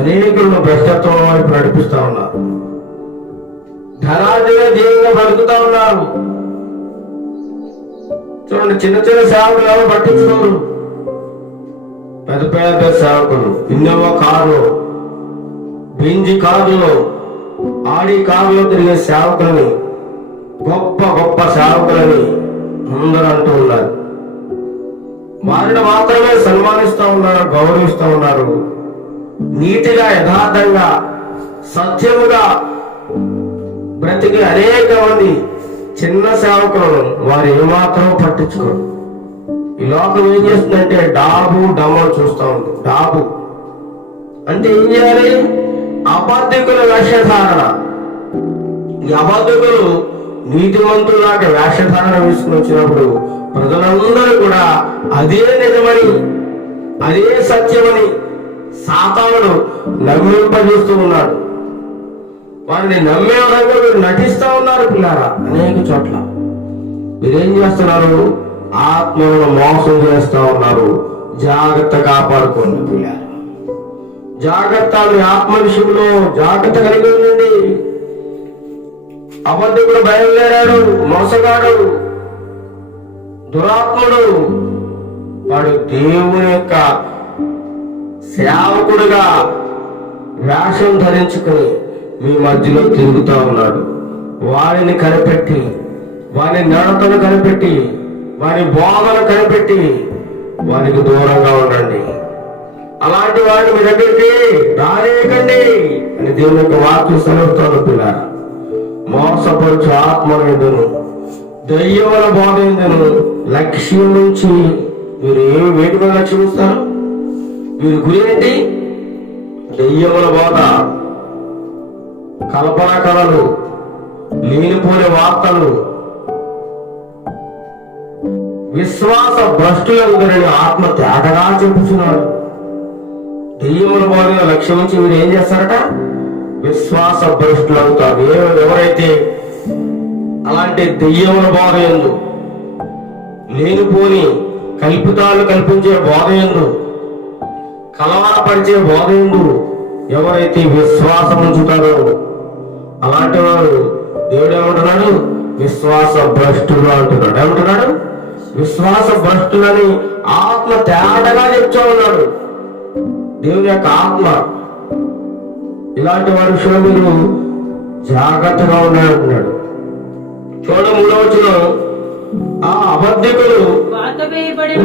అనేకులను భ్రష్టత్వం వైపు నడిపిస్తా ఉన్నారు. ధనార్జన ధ్యేయంగా బతుకుతా ఉన్నారు. చూడండి, చిన్న చిన్న సేవకులు ఎవరు పట్టించుకోరు. పెద్ద పెద్ద సేవకులు ఇన్నోవా కారులో, బెంజి కారులో, ఆడి కారులో తిరిగే సేవకులని, గొప్ప గొప్ప సేవకులని అందరూ అంటూ ఉన్నారు. వారిని మాత్రమే సన్మానిస్తూ ఉన్నారు, గౌరవిస్తూ ఉన్నారు. నీతిగా, యథార్థంగా, సత్యముగా బ్రతికి అనేక మంది చిన్న సేవకులను వారు ఏమాత్రం పట్టించుకోరు. ఈ లోకం ఏం చేస్తుందంటే డాబు డమ్మలు చూస్తూ ఉంది. డాబు అంటే ఏం చేయాలి? అబద్ధికుల వేషధారణ. ఈ అబద్ధికులు నీతివంతులాగా వేషధారణ వేసుకుని వచ్చినప్పుడు ప్రజలందరూ కూడా అదే నిజమని, అదే సత్యమని, సాతానుడు నమ్మింపజేస్తూ ఉన్నాడు. వారిని నమ్మే విధంగా మీరు నటిస్తూ ఉన్నారు పిల్లారా. అనేక చోట్ల మీరేం చేస్తున్నారు? ఆత్మలను మోసం చేస్తూ ఉన్నారు. జాగ్రత్త కాపాడుకోండి పిల్లారా. జాగ్రత్త. మీ ఆత్మ విషయంలో జాగ్రత్త కలిగి ఉండండి. అబద్ధికుడు బయలుదేరాడు, మోసగాడు, దురాత్ముడు. వాడు దేవుని యొక్క సేవకుడుగా వేషం ధరించుకుని మీ మధ్యలో తిరుగుతూ ఉన్నాడు. వారిని కనిపెట్టి, వారి నడతను కనిపెట్టి, వారి బోధను కనిపెట్టి వారికి దూరంగా ఉండండి. అలాంటి వారిని మీ దగ్గరికి రాలేకండి అని దేవుని యొక్క వాక్యం సెలవుతోంది పిల్లారా. మోసపరుచు ఆత్మ ఎందును, దయ్యముల బోధ ఎందును లక్ష్యం నుంచి మీరు ఏమి వేటి మీద లక్ష్యం ఇస్తారు? మీరు గురి ఏంటి? దయ్యముల బోధ, కల్పన కళలు, లేనిపోని వార్తలు, విశ్వాస భ్రష్టులందరినీ ఆత్మ త్యాగగా చెప్పుచున్నాడు. దెయ్యముల బోధన లక్ష్యం నుంచి మీరు ఏం చేస్తారట? విశ్వాస భ్రష్టులు అవుతారు. ఎవరైతే అలాంటి దెయ్యముల బోధ యందు, లేనిపోని కల్పితాలు కల్పించే బోధ యందు, కలవరపరిచే బోధ యందు ఎవరైతే విశ్వాసం ఉంచుతారో అలాంటి వాడు దేవుడు ఏమంటున్నాడు? విశ్వాస భ్రష్టులు అంటున్నాడు. ఏమంటున్నాడు? విశ్వాస భ్రష్టులని ఆత్మ తేటగా చెప్తా ఉన్నాడు. దేవుని యొక్క ఆత్మ ఇలాంటి వారి విషయంలో మీరు జాగ్రత్తగా ఉన్నాడంటున్నాడు. చూడ 3వ వచనం, ఆ అబద్ధికులు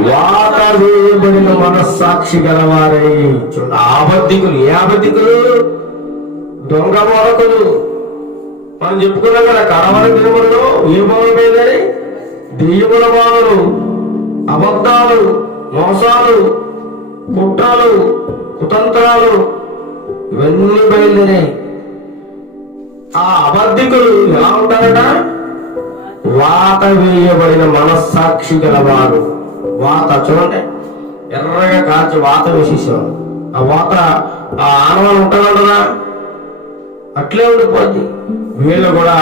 వాత వేయబడిన మనస్సాక్షి గలవారై. చూడ అబద్ధికులు. ఏ అబద్ధికులు? దొంగ బోధకులు. మనం చెప్పుకున్నాం కదా, కడవరి దినములలో ఏ బోధలు బయలుదేరి? దెయ్యముల బోధలు, అబద్ధాలు, మోసాలు, కుట్రలు, కుతంత్రాలు ఇవన్నీ బయలుదేరాయి. ఆ అబద్ధికులు ఎలా ఉంటారట? వాత వేయబడిన మనస్సాక్షి గలవారు. వాత చూడండి, ఎర్రగా కాల్చి వాత వేసేసేవారు. ఆ వాత ఆ ఆనవాళ్ళు ఉంటుందా? అట్లే ఉండిపోద్ది. వీళ్ళు కూడా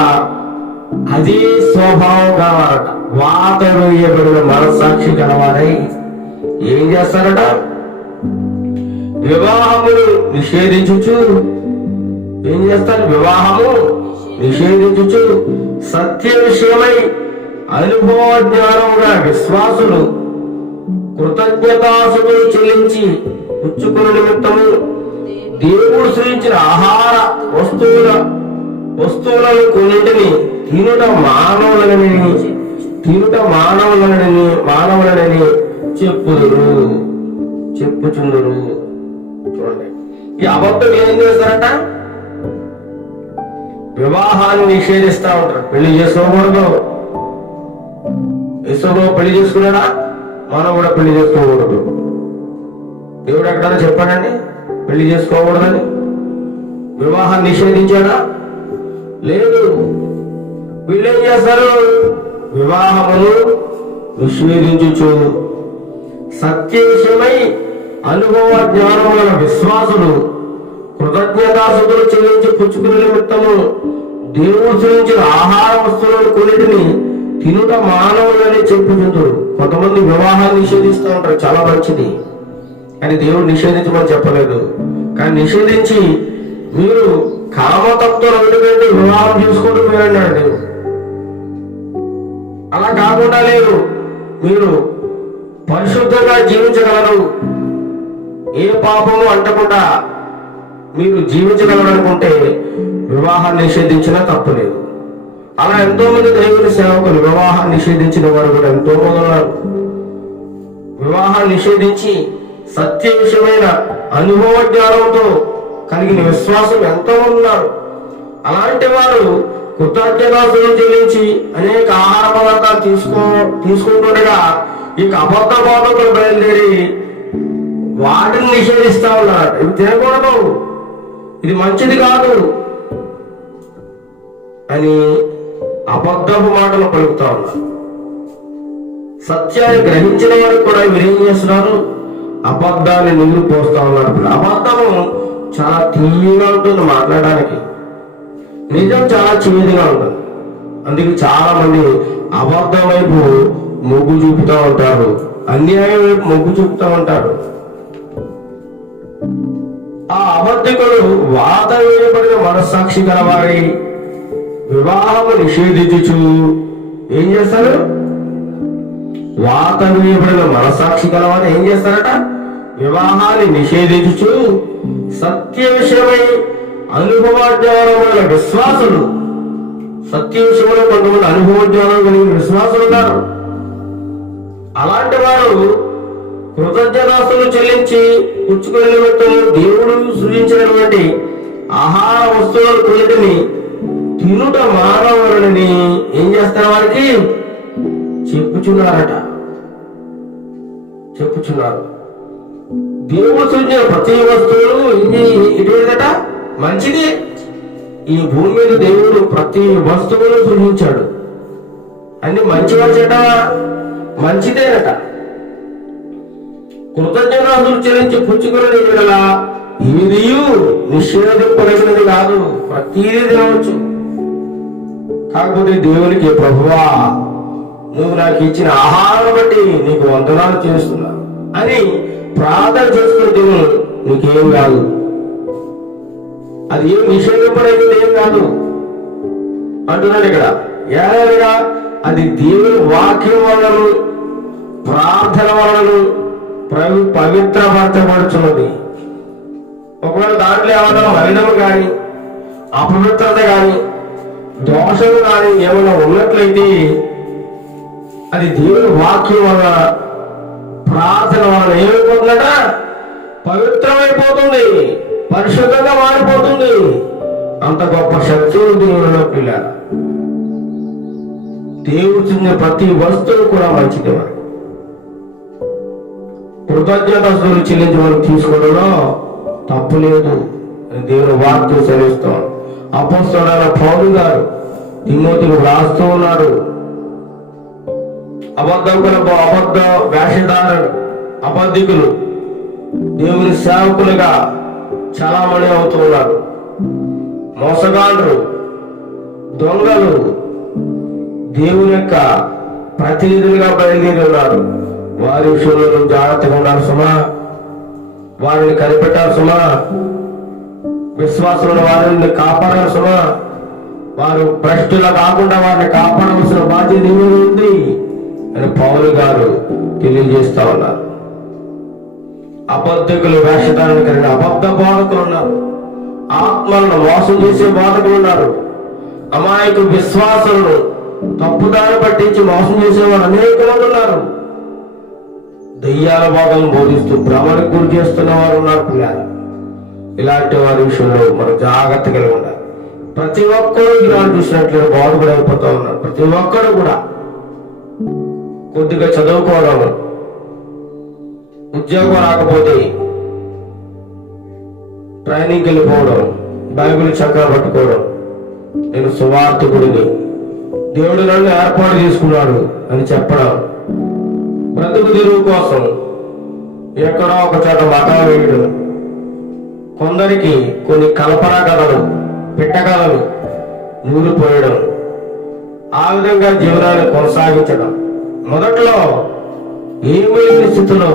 అదే స్వభావం కావాలట. వాత వేయబడిన మనస్సాక్షి గలవారై ఏం చేస్తారట? వివాహమును నిషేధించుచు. ఏం చేస్తారు? వివాహము నిషేధించుచు సత్య విషయమై అనుభవ జ్ఞానముగా విశ్వాసులు కృతజ్ఞతాసులు చెల్లించి పుచ్చుకుని నిమిత్తము దేవుడు సృజించిన ఆహార వస్తువులను కొన్నింటిని తినుట మానవులనని చెప్పుచుందురు. చూడండి, ఈ అబద్ధం ఏం చేస్తారట? వివాహాన్ని నిషేధిస్తా ఉంటారు. పెళ్లి చేసుకోకూడదు. యెహోవా పెళ్లి చేసుకున్నాడా? మనం కూడా పెళ్లి చేసుకోకూడదు. దేవుడు ఎక్కడైనా చెప్పాడండి పెళ్లి చేసుకోకూడదని? వివాహాన్ని నిషేధించాడా? లేదు. వీళ్ళు ఏం చేస్తారు? వివాహమును నిషేధించుచు సత్య విషయమై అనుభవ జ్ఞానముల విశ్వాసులు కృతజ్ఞతాసులు చెల్లించి పుచ్చుకునే నిమిత్తము దేవుడు సృజించిన ఆహార వస్తువులను కొన్నిటిని తినుట మానవులని చెప్పుకుంటారు. కొంతమంది వివాహాన్ని నిషేధిస్తూ ఉంటారు, చాలా మంచిది, కానీ దేవుడు నిషేధించమని చెప్పలేదు. కానీ నిషేధించి మీరు కామతత్వం ఎందుకంటే వివాహం చేసుకుంటూ పోయాడు దేవుడు. అలా కాకుండా లేదు, మీరు పరిశుద్ధంగా జీవించగలరు, ఏ పాపము అంటకుండా మీరు జీవించగలరనుకుంటే వివాహాన్ని నిషేధించినా తప్పులేదు. అలా ఎంతో మంది దేవుని సేవకులు వివాహాన్ని నిషేధించిన వారు కూడా ఎంతో మంది ఉన్నారు. వివాహాన్ని నిషేధించి సత్య విషయమైన అనుభవ జ్ఞానంతో కలిగిన విశ్వాసం ఎంతో ఉన్నారు. అలాంటి వారు కృతజ్ఞతాస్తులు చెల్లించి అనేక ఆహార పదార్థాలు తీసుకుంటుండగా ఇక అబద్ధ బోధకులు బయలుదేరి వాటిని నిషేధిస్తా ఉన్నారు. ఇవి తినకూడదు, ఇది మంచిది కాదు అని అబద్ధపు మాటలు పలుకుతా ఉన్నారు. సత్యాన్ని గ్రహించిన వారు కూడా వీరేం చేస్తున్నారు? అబద్ధాన్ని నీరు పోస్తా ఉన్నాడు. అబద్ధము చాలా తీయగా ఉంటుంది మాట్లాడడానికి, నిజం చాలా చేదుగా ఉంటుంది. అందుకే చాలా మంది అబద్ధం వైపు మొగ్గు చూపుతూ ఉంటారు, అన్యాయం వైపు మొగ్గు చూపుతూ ఉంటారు. ఆ అబద్ధికులు వాత వేయబడిన మనస్సాక్షి గలవారి వివాహము నిషేధించుచు ఏం చేస్తారు? వాత వేయబడిన మనస్సాక్షి గలవారు ఏం చేస్తారట? వివాహాన్ని నిషేధించుచు సత్య విషయమై అనుభవజ్ఞానమైన విశ్వాసులు, సత్య విషయంలో కొంతమంది అనుభవజ్ఞానం కలిగిన విశ్వాసులు ఉన్నారు. అలాంటి వారు కృతజ్ఞతాస్తులు చెల్లించి పుచ్చుకునే నిమిత్తం దేవుడు సృజించినటువంటి ఆహార వస్తువుల కొన్నిటిని తినుట మానవులని ఏం చేస్తారు? వారికి చెప్పుచున్నారు. దేవుడు సృజించిన ప్రతి వస్తువులు ఇదేదట మంచిది. ఈ భూమి మీద దేవుడు ప్రతి వస్తువును సృజించాడు, అన్ని మంచిగా చెడ్డ మంచిదేనట. కృతజ్ఞతాస్తులు చెల్లించి పుచ్చుకున్నది విడల ఇది నిషేధింపదగినది కాదు, ప్రతీది తినవచ్చు. కాకపోతే దేవునికి, ప్రభువా నువ్వు నాకు ఇచ్చిన ఆహారం బట్టి నీకు వందనాలు చేస్తున్నా అని ప్రార్థన చేసుకుని తిను, నీకేం కాదు. అది ఏం నిషేధింపదగినది ఏం కాదు అంటున్నాడు ఇక్కడ. ఏదైనా అది దేవుని వాక్యం వలన, ప్రార్థన వలన పవిత్రపరచబడుచున్నది. ఒకవేళ దాంట్లో ఏమైనా మలినము కానీ, అపవిత్రత కానీ, దోషము కానీ ఏమైనా ఉన్నట్లయితే అది దేవుని వాక్యం వల్ల, ప్రార్థన వలన ఏమైపోతుందట? పవిత్రమైపోతుంది, పరిశుద్ధంగా మారిపోతుంది. అంత గొప్ప శక్తి దేవునిలో పిల్లలు. దేవుడు చెందిన ప్రతి వస్తువు కూడా మంచిది. మరి కృతజ్ఞతాస్తులు చెల్లించమని తీసుకోవడంలో తప్పు లేదు అని దేవుని వాక్యం సెలవిస్తాం. అపోస్తలుడైన పౌలు గారు తిమోతికి రాస్తూ ఉన్నాడు. అబద్ధ వేషధారులు, అబద్ధికులు దేవుని సేవకులుగా చలామణి అవుతూ ఉన్నారు. మోసగాండ్రు, దొంగలు దేవుని యొక్క ప్రతినిధులుగా బయలుదేరి ఉన్నారు. వారి విషయంలో జాగ్రత్తగా ఉండాలి సుమా, వారిని కనిపెట్టాలి సుమా, విశ్వాసులను వారిని కాపాడాలి సుమా. వారు భ్రష్టులా కాకుండా వారిని కాపాడవలసిన బాధ్యత ఉంది అని పౌలు గారు తెలియజేస్తా ఉన్నారు. అబద్ధికులు, వేషధారణ కలిగిన అబద్ధ బోధకులు ఉన్నారు. ఆత్మలను మోసం చేసే బోధకులు ఉన్నారు. అమాయక విశ్వాసులను తప్పుదారి పట్టించి మోసం చేసేవారు అనేక మంది ఉన్నారు. దయ్యాల బోధలను బోధిస్తూ భ్రమణకు గురి చేస్తున్న వారు ఉన్నారు. పిల్లలు, ఇలాంటి వారి విషయంలో మనం జాగ్రత్త కలిగి ఉండాలి. ప్రతి ఒక్కరూ ఇలాంటి చూసినట్లు బాధపడి అయిపోతా ఉన్నారు. ప్రతి ఒక్కరు కూడా కొద్దిగా చదువుకోవడం, ఉద్యోగం రాకపోతే ట్రైనింగ్కి వెళ్ళిపోవడం, బైబిల్ చక్కగా పట్టుకోవడం, నేను సువార్తికుడిని, దేవుడు నన్ను ఏర్పాటు చేసుకున్నాడు అని చెప్పడం, బ్రతుకు తెరువు కోసం ఎక్కడో ఒక చోట మఠం వేయడం, కొందరికి కొన్ని కల్పన కథలు, పిట్టకథలు నూరిపోయడం, ఆ విధంగా జీవనాన్ని కొనసాగించడం. మొదట్లో ఏమీ లేని స్థితిలో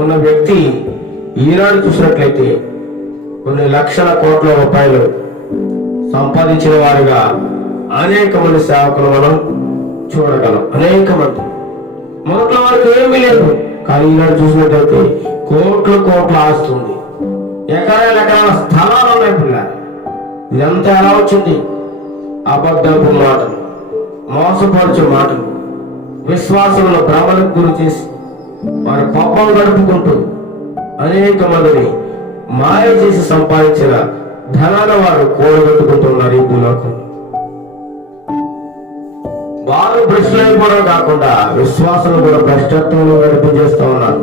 ఉన్న వ్యక్తి ఈనాడు చూసినట్లయితే కొన్ని లక్షల కోట్ల రూపాయలు సంపాదించిన వారుగా అనేక మంది సేవకులు మనం చూడగలం. అనేక మంది మొదట్లో వారికి ఏమీ లేదు, కానీ ఈనాడు చూసినట్లయితే కోట్ల ఆస్తుంది, ఎకరాల స్థలాలు ఉన్నాయి. పిల్లలు, ఇదంతా ఎలా వచ్చింది? అబద్ధపు మాటలు, మోసపరచు మాటలు, విశ్వాసంలో భ్రమలకు గురి చేసి వారి పాపం గడుపుకుంటూ అనేక మందిని మాయ చేసి సంపాదించిన ధనాన్ని వారు కూడగట్టుకుంటున్నారు. ఈ భూలోకం వారు భ్రష్టులైపోవడం కాకుండా విశ్వాసం కూడా భ్రష్టత్వంలో నడిపించేస్తూ ఉన్నారు.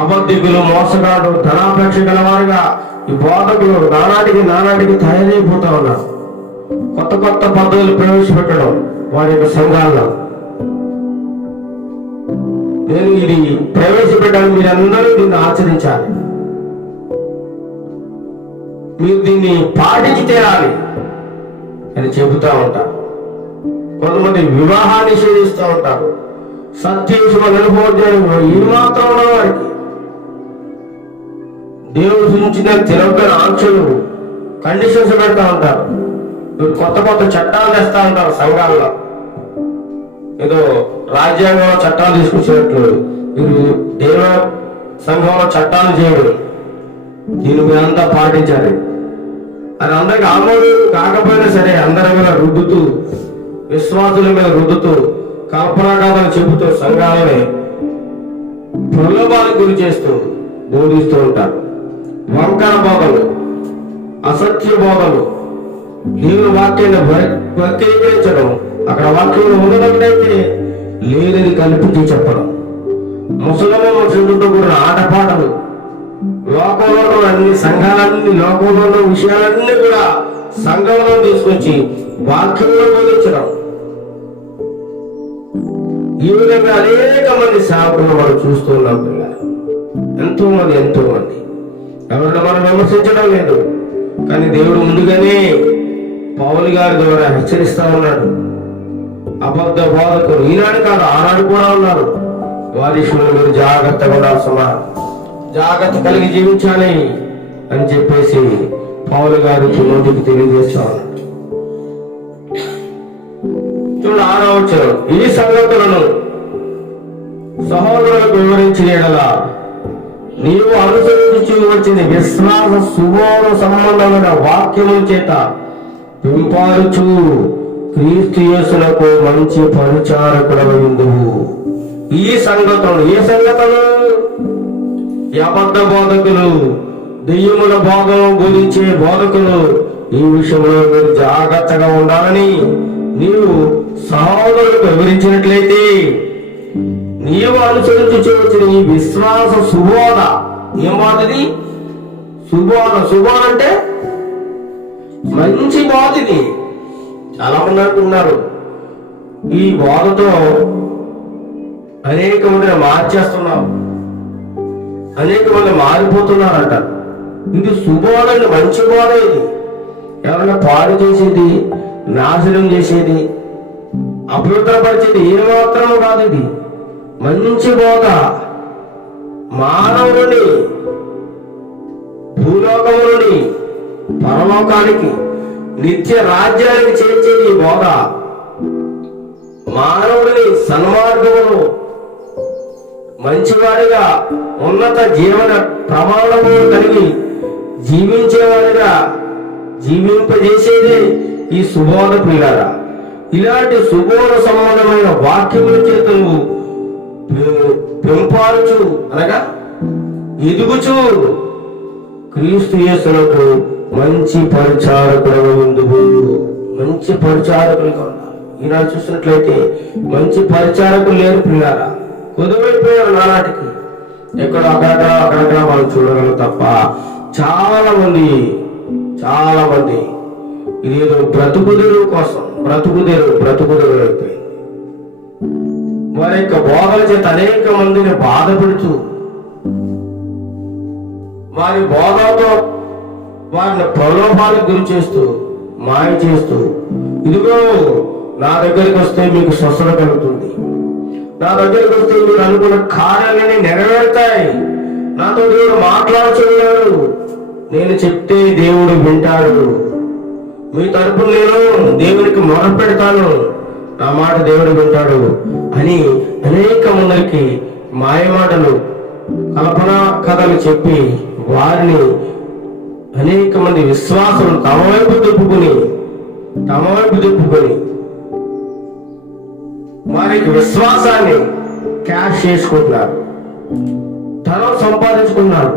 అబద్ధికులు, మోసగాడు, ధనాపేక్ష గలవారుగా ఈ బోధకులు నానాటికి తయారైపోతా ఉన్నారు. కొత్త పద్ధతులు ప్రవేశపెట్టడం వారి యొక్క సంఘాల్లో. నేను ఇది ప్రవేశపెట్టాను, మీరందరూ దీన్ని ఆచరించాలి, మీరు దీన్ని పాటించి తీరాలి అని చెబుతా ఉంటారు. కొంతమంది వివాహాన్ని నిషేధిస్తూ ఉంటారు. సత్యేశ్వర అనుభవం ఈ మాత్రం ఉన్న వారికి దేవుడు సూచించిన తిరగని ఆంక్షలు కండిషన్స్ పెడతా ఉంటారు. కొత్త కొత్త చట్టాలు తెస్తా ఉంటారు సంఘాల్లో. ఏదో రాజ్యాంగంలో చట్టాలు తీసుకొచ్చినట్లు మీరు దేవ సంఘంలో చట్టాలు చేయడం, దీన్ని మీరంతా పాటించాలి అని అందరికి ఆమోదం కాకపోయినా సరే అందరి మీద రుద్దుతూ, విశ్వాసుల మీద రుద్దుతూ, కల్పనా కథలు చెబుతూ సంఘాలని ప్రలోభాలకు గురి చేస్తూ బోధిస్తూ ఉంటారు. వంకర బోధలు, అసత్య బోధలు, దేవుని వాక్యాన్ని వక్రీకరించడం, అక్కడ వాక్యంలో ఉన్నదైతే లేనిది కల్పించి చెప్పడం, ముసలమ్మ చెందుతో కూడిన ఆటపాటలు, లోకంలో అన్ని సంఘాలన్నీ, లోకంలో ఉన్న విషయాలన్నీ కూడా సంఘంలో తీసుకొచ్చి వాక్యంలో బోధించడం. ఈ విధంగా అనేక మంది సేవకులను మనం చూస్తున్నాం పిల్లలు. ఎంతో మంది ఎవరిని మనం విమర్శించడం లేదు, కానీ దేవుడు ముందుగానే పౌలు గారి ద్వారా హెచ్చరిస్తా ఉన్నాడు. అబద్ధ బోధకులు ఈనాడు కాదు, ఆనాడు కూడా ఉన్నారు. వారి విషయంలో మీరు జాగ్రత్తగా ఉండాల్సిన, జాగ్రత్త కలిగి జీవించాలి అని చెప్పేసి పౌలు గారు తిమోతికి తెలియజేస్తా ఉన్నాడు. చూడండి 6వ వచనం, ఈ సంగతులను సహోదరులకు వివరించిన యెడల నీవు అనుసరించి వచ్చిన విశ్వాస సుబోధ సంబంధమైన వాక్యముల చేత పెంపారుచు క్రీస్తు యేసునకు మంచి పరిచారకుడవైందువు. ఈ సంగతులు, ఏ సంగతులు? ఈ అబద్ధ బోధకులు, దెయ్యముల బోధను బోధించే బోధకులు, ఈ విషయంలో మీరు జాగ్రత్తగా ఉండాలని నీవు సహోదరులకు వివరించినట్లయితే నీవు అనుసరించి వచ్చిన ఈ విశ్వాస సుబోధ, ఏం బాధది? సుబోధ అంటే మంచి బాధ. ఇది చాలా మంది అంటున్నారు ఈ బోధతో అనేక మందిని మార్చేస్తున్నాం, అనేక మంది మారిపోతున్నారంట. ఇది సుబోధ, మంచి బోధ. ఇది ఎవరైనా పాడు చేసేది, నాశనం చేసేది, అపవిత్రపరిచేది ఏమాత్రం కాదు. ఇది మంచి బోధ. మానవుని భూలోకము నుండి పరలోకానికి, నిత్య రాజ్యానికి చేర్చేది ఈ బోధ. మానవుడిని సన్మార్గమును, మంచివాడిగా, ఉన్నత జీవన ప్రమాణము కలిగి జీవించేవాడిగా జీవింపజేసేదే ఈ సుబోధ ప్రియులారా. ఇలాంటి సుబోధ సంబంధమైన వాక్యముల చేత నువ్వు పెంపారుచు అనగా ఎదుగుచు క్రీస్తు యేసునకు మంచి పరిచారకుడవైందువు. మంచి పరిచారకులుగా ఉండాలి. ఈనాడు చూసినట్లయితే మంచి పరిచారకులు లేరు పిల్లారా, కొదువైపోయారు నానాటికి. ఎక్కడ అక్కడక్కడ మనం చూడగలం తప్ప చాలా మంది ఇదేదో బ్రతుకుదెరువు కోసం బ్రతుకుదెరువు అయిపోయింది. వారి యొక్క బోధల చేత అనేక మందిని బాధపెడుతూ, వారి బోధతో వారిని ప్రలోభాలకు గురి చేస్తూ, మాయ చేస్తూ, ఇదిగో నా దగ్గరికి వస్తే మీకు స్వస్థత కలుగుతుంది, నా దగ్గరికి వస్తే మీరు అనుకున్న కార్యాలన్నీ నెరవేరుతాయి, నాతో దేవుడు మాట్లాడుతున్నాడు, నేను చెప్తే దేవుడు వింటాడు, మీ తరపున నేను దేవుడికి మొర పెడతాను, నా మాట దేవుడు వింటాడు అని అనేక మందికి మాయమాటలు, కల్పనా కథలు చెప్పి వారిని అనేక మంది విశ్వాసులు తమ వైపు తిప్పుకొని వారికి విశ్వాసాన్ని క్యాష్ చేసుకుంటున్నారు, ధనం సంపాదించుకున్నారు.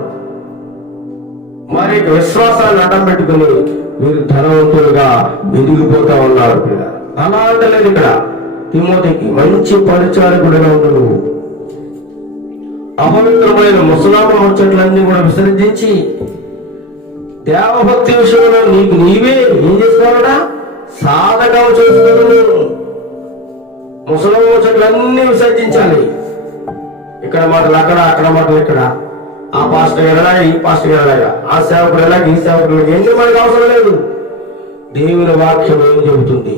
వారి యొక్క విశ్వాసాన్ని అడ్డం పెట్టుకుని వీరు ధనవంతులుగా ఎదిగిపోతా ఉన్నారు. అలా అంటలేదు ఇక్కడ తిమోతికి, మంచి పరిచారకుడిగా ఉండు నువ్వు. అపవిత్రమైన ముసలామ ముచ్చట్లన్నీ కూడా విసర్జించి దేవభక్తి విషయంలో నీకు నీవే ఏం చేస్తున్నావుడా సాధకం చేసుకుని ముసలామ ముచ్చట్లన్నీ విసర్జించాలి. ఇక్కడ మాటలు అక్కడ, అక్కడ మాటలు ఇక్కడ, ఆ పాస్టర్ ఎలాగా, ఈ పాస్టర్ ఎలాగా, ఆ సేవకుడు ఎలాగ, ఈ సేవకుడు ఎన్ని మనకు అవసరం లేదు. దేవుని వాక్యం ఏం చెబుతుంది?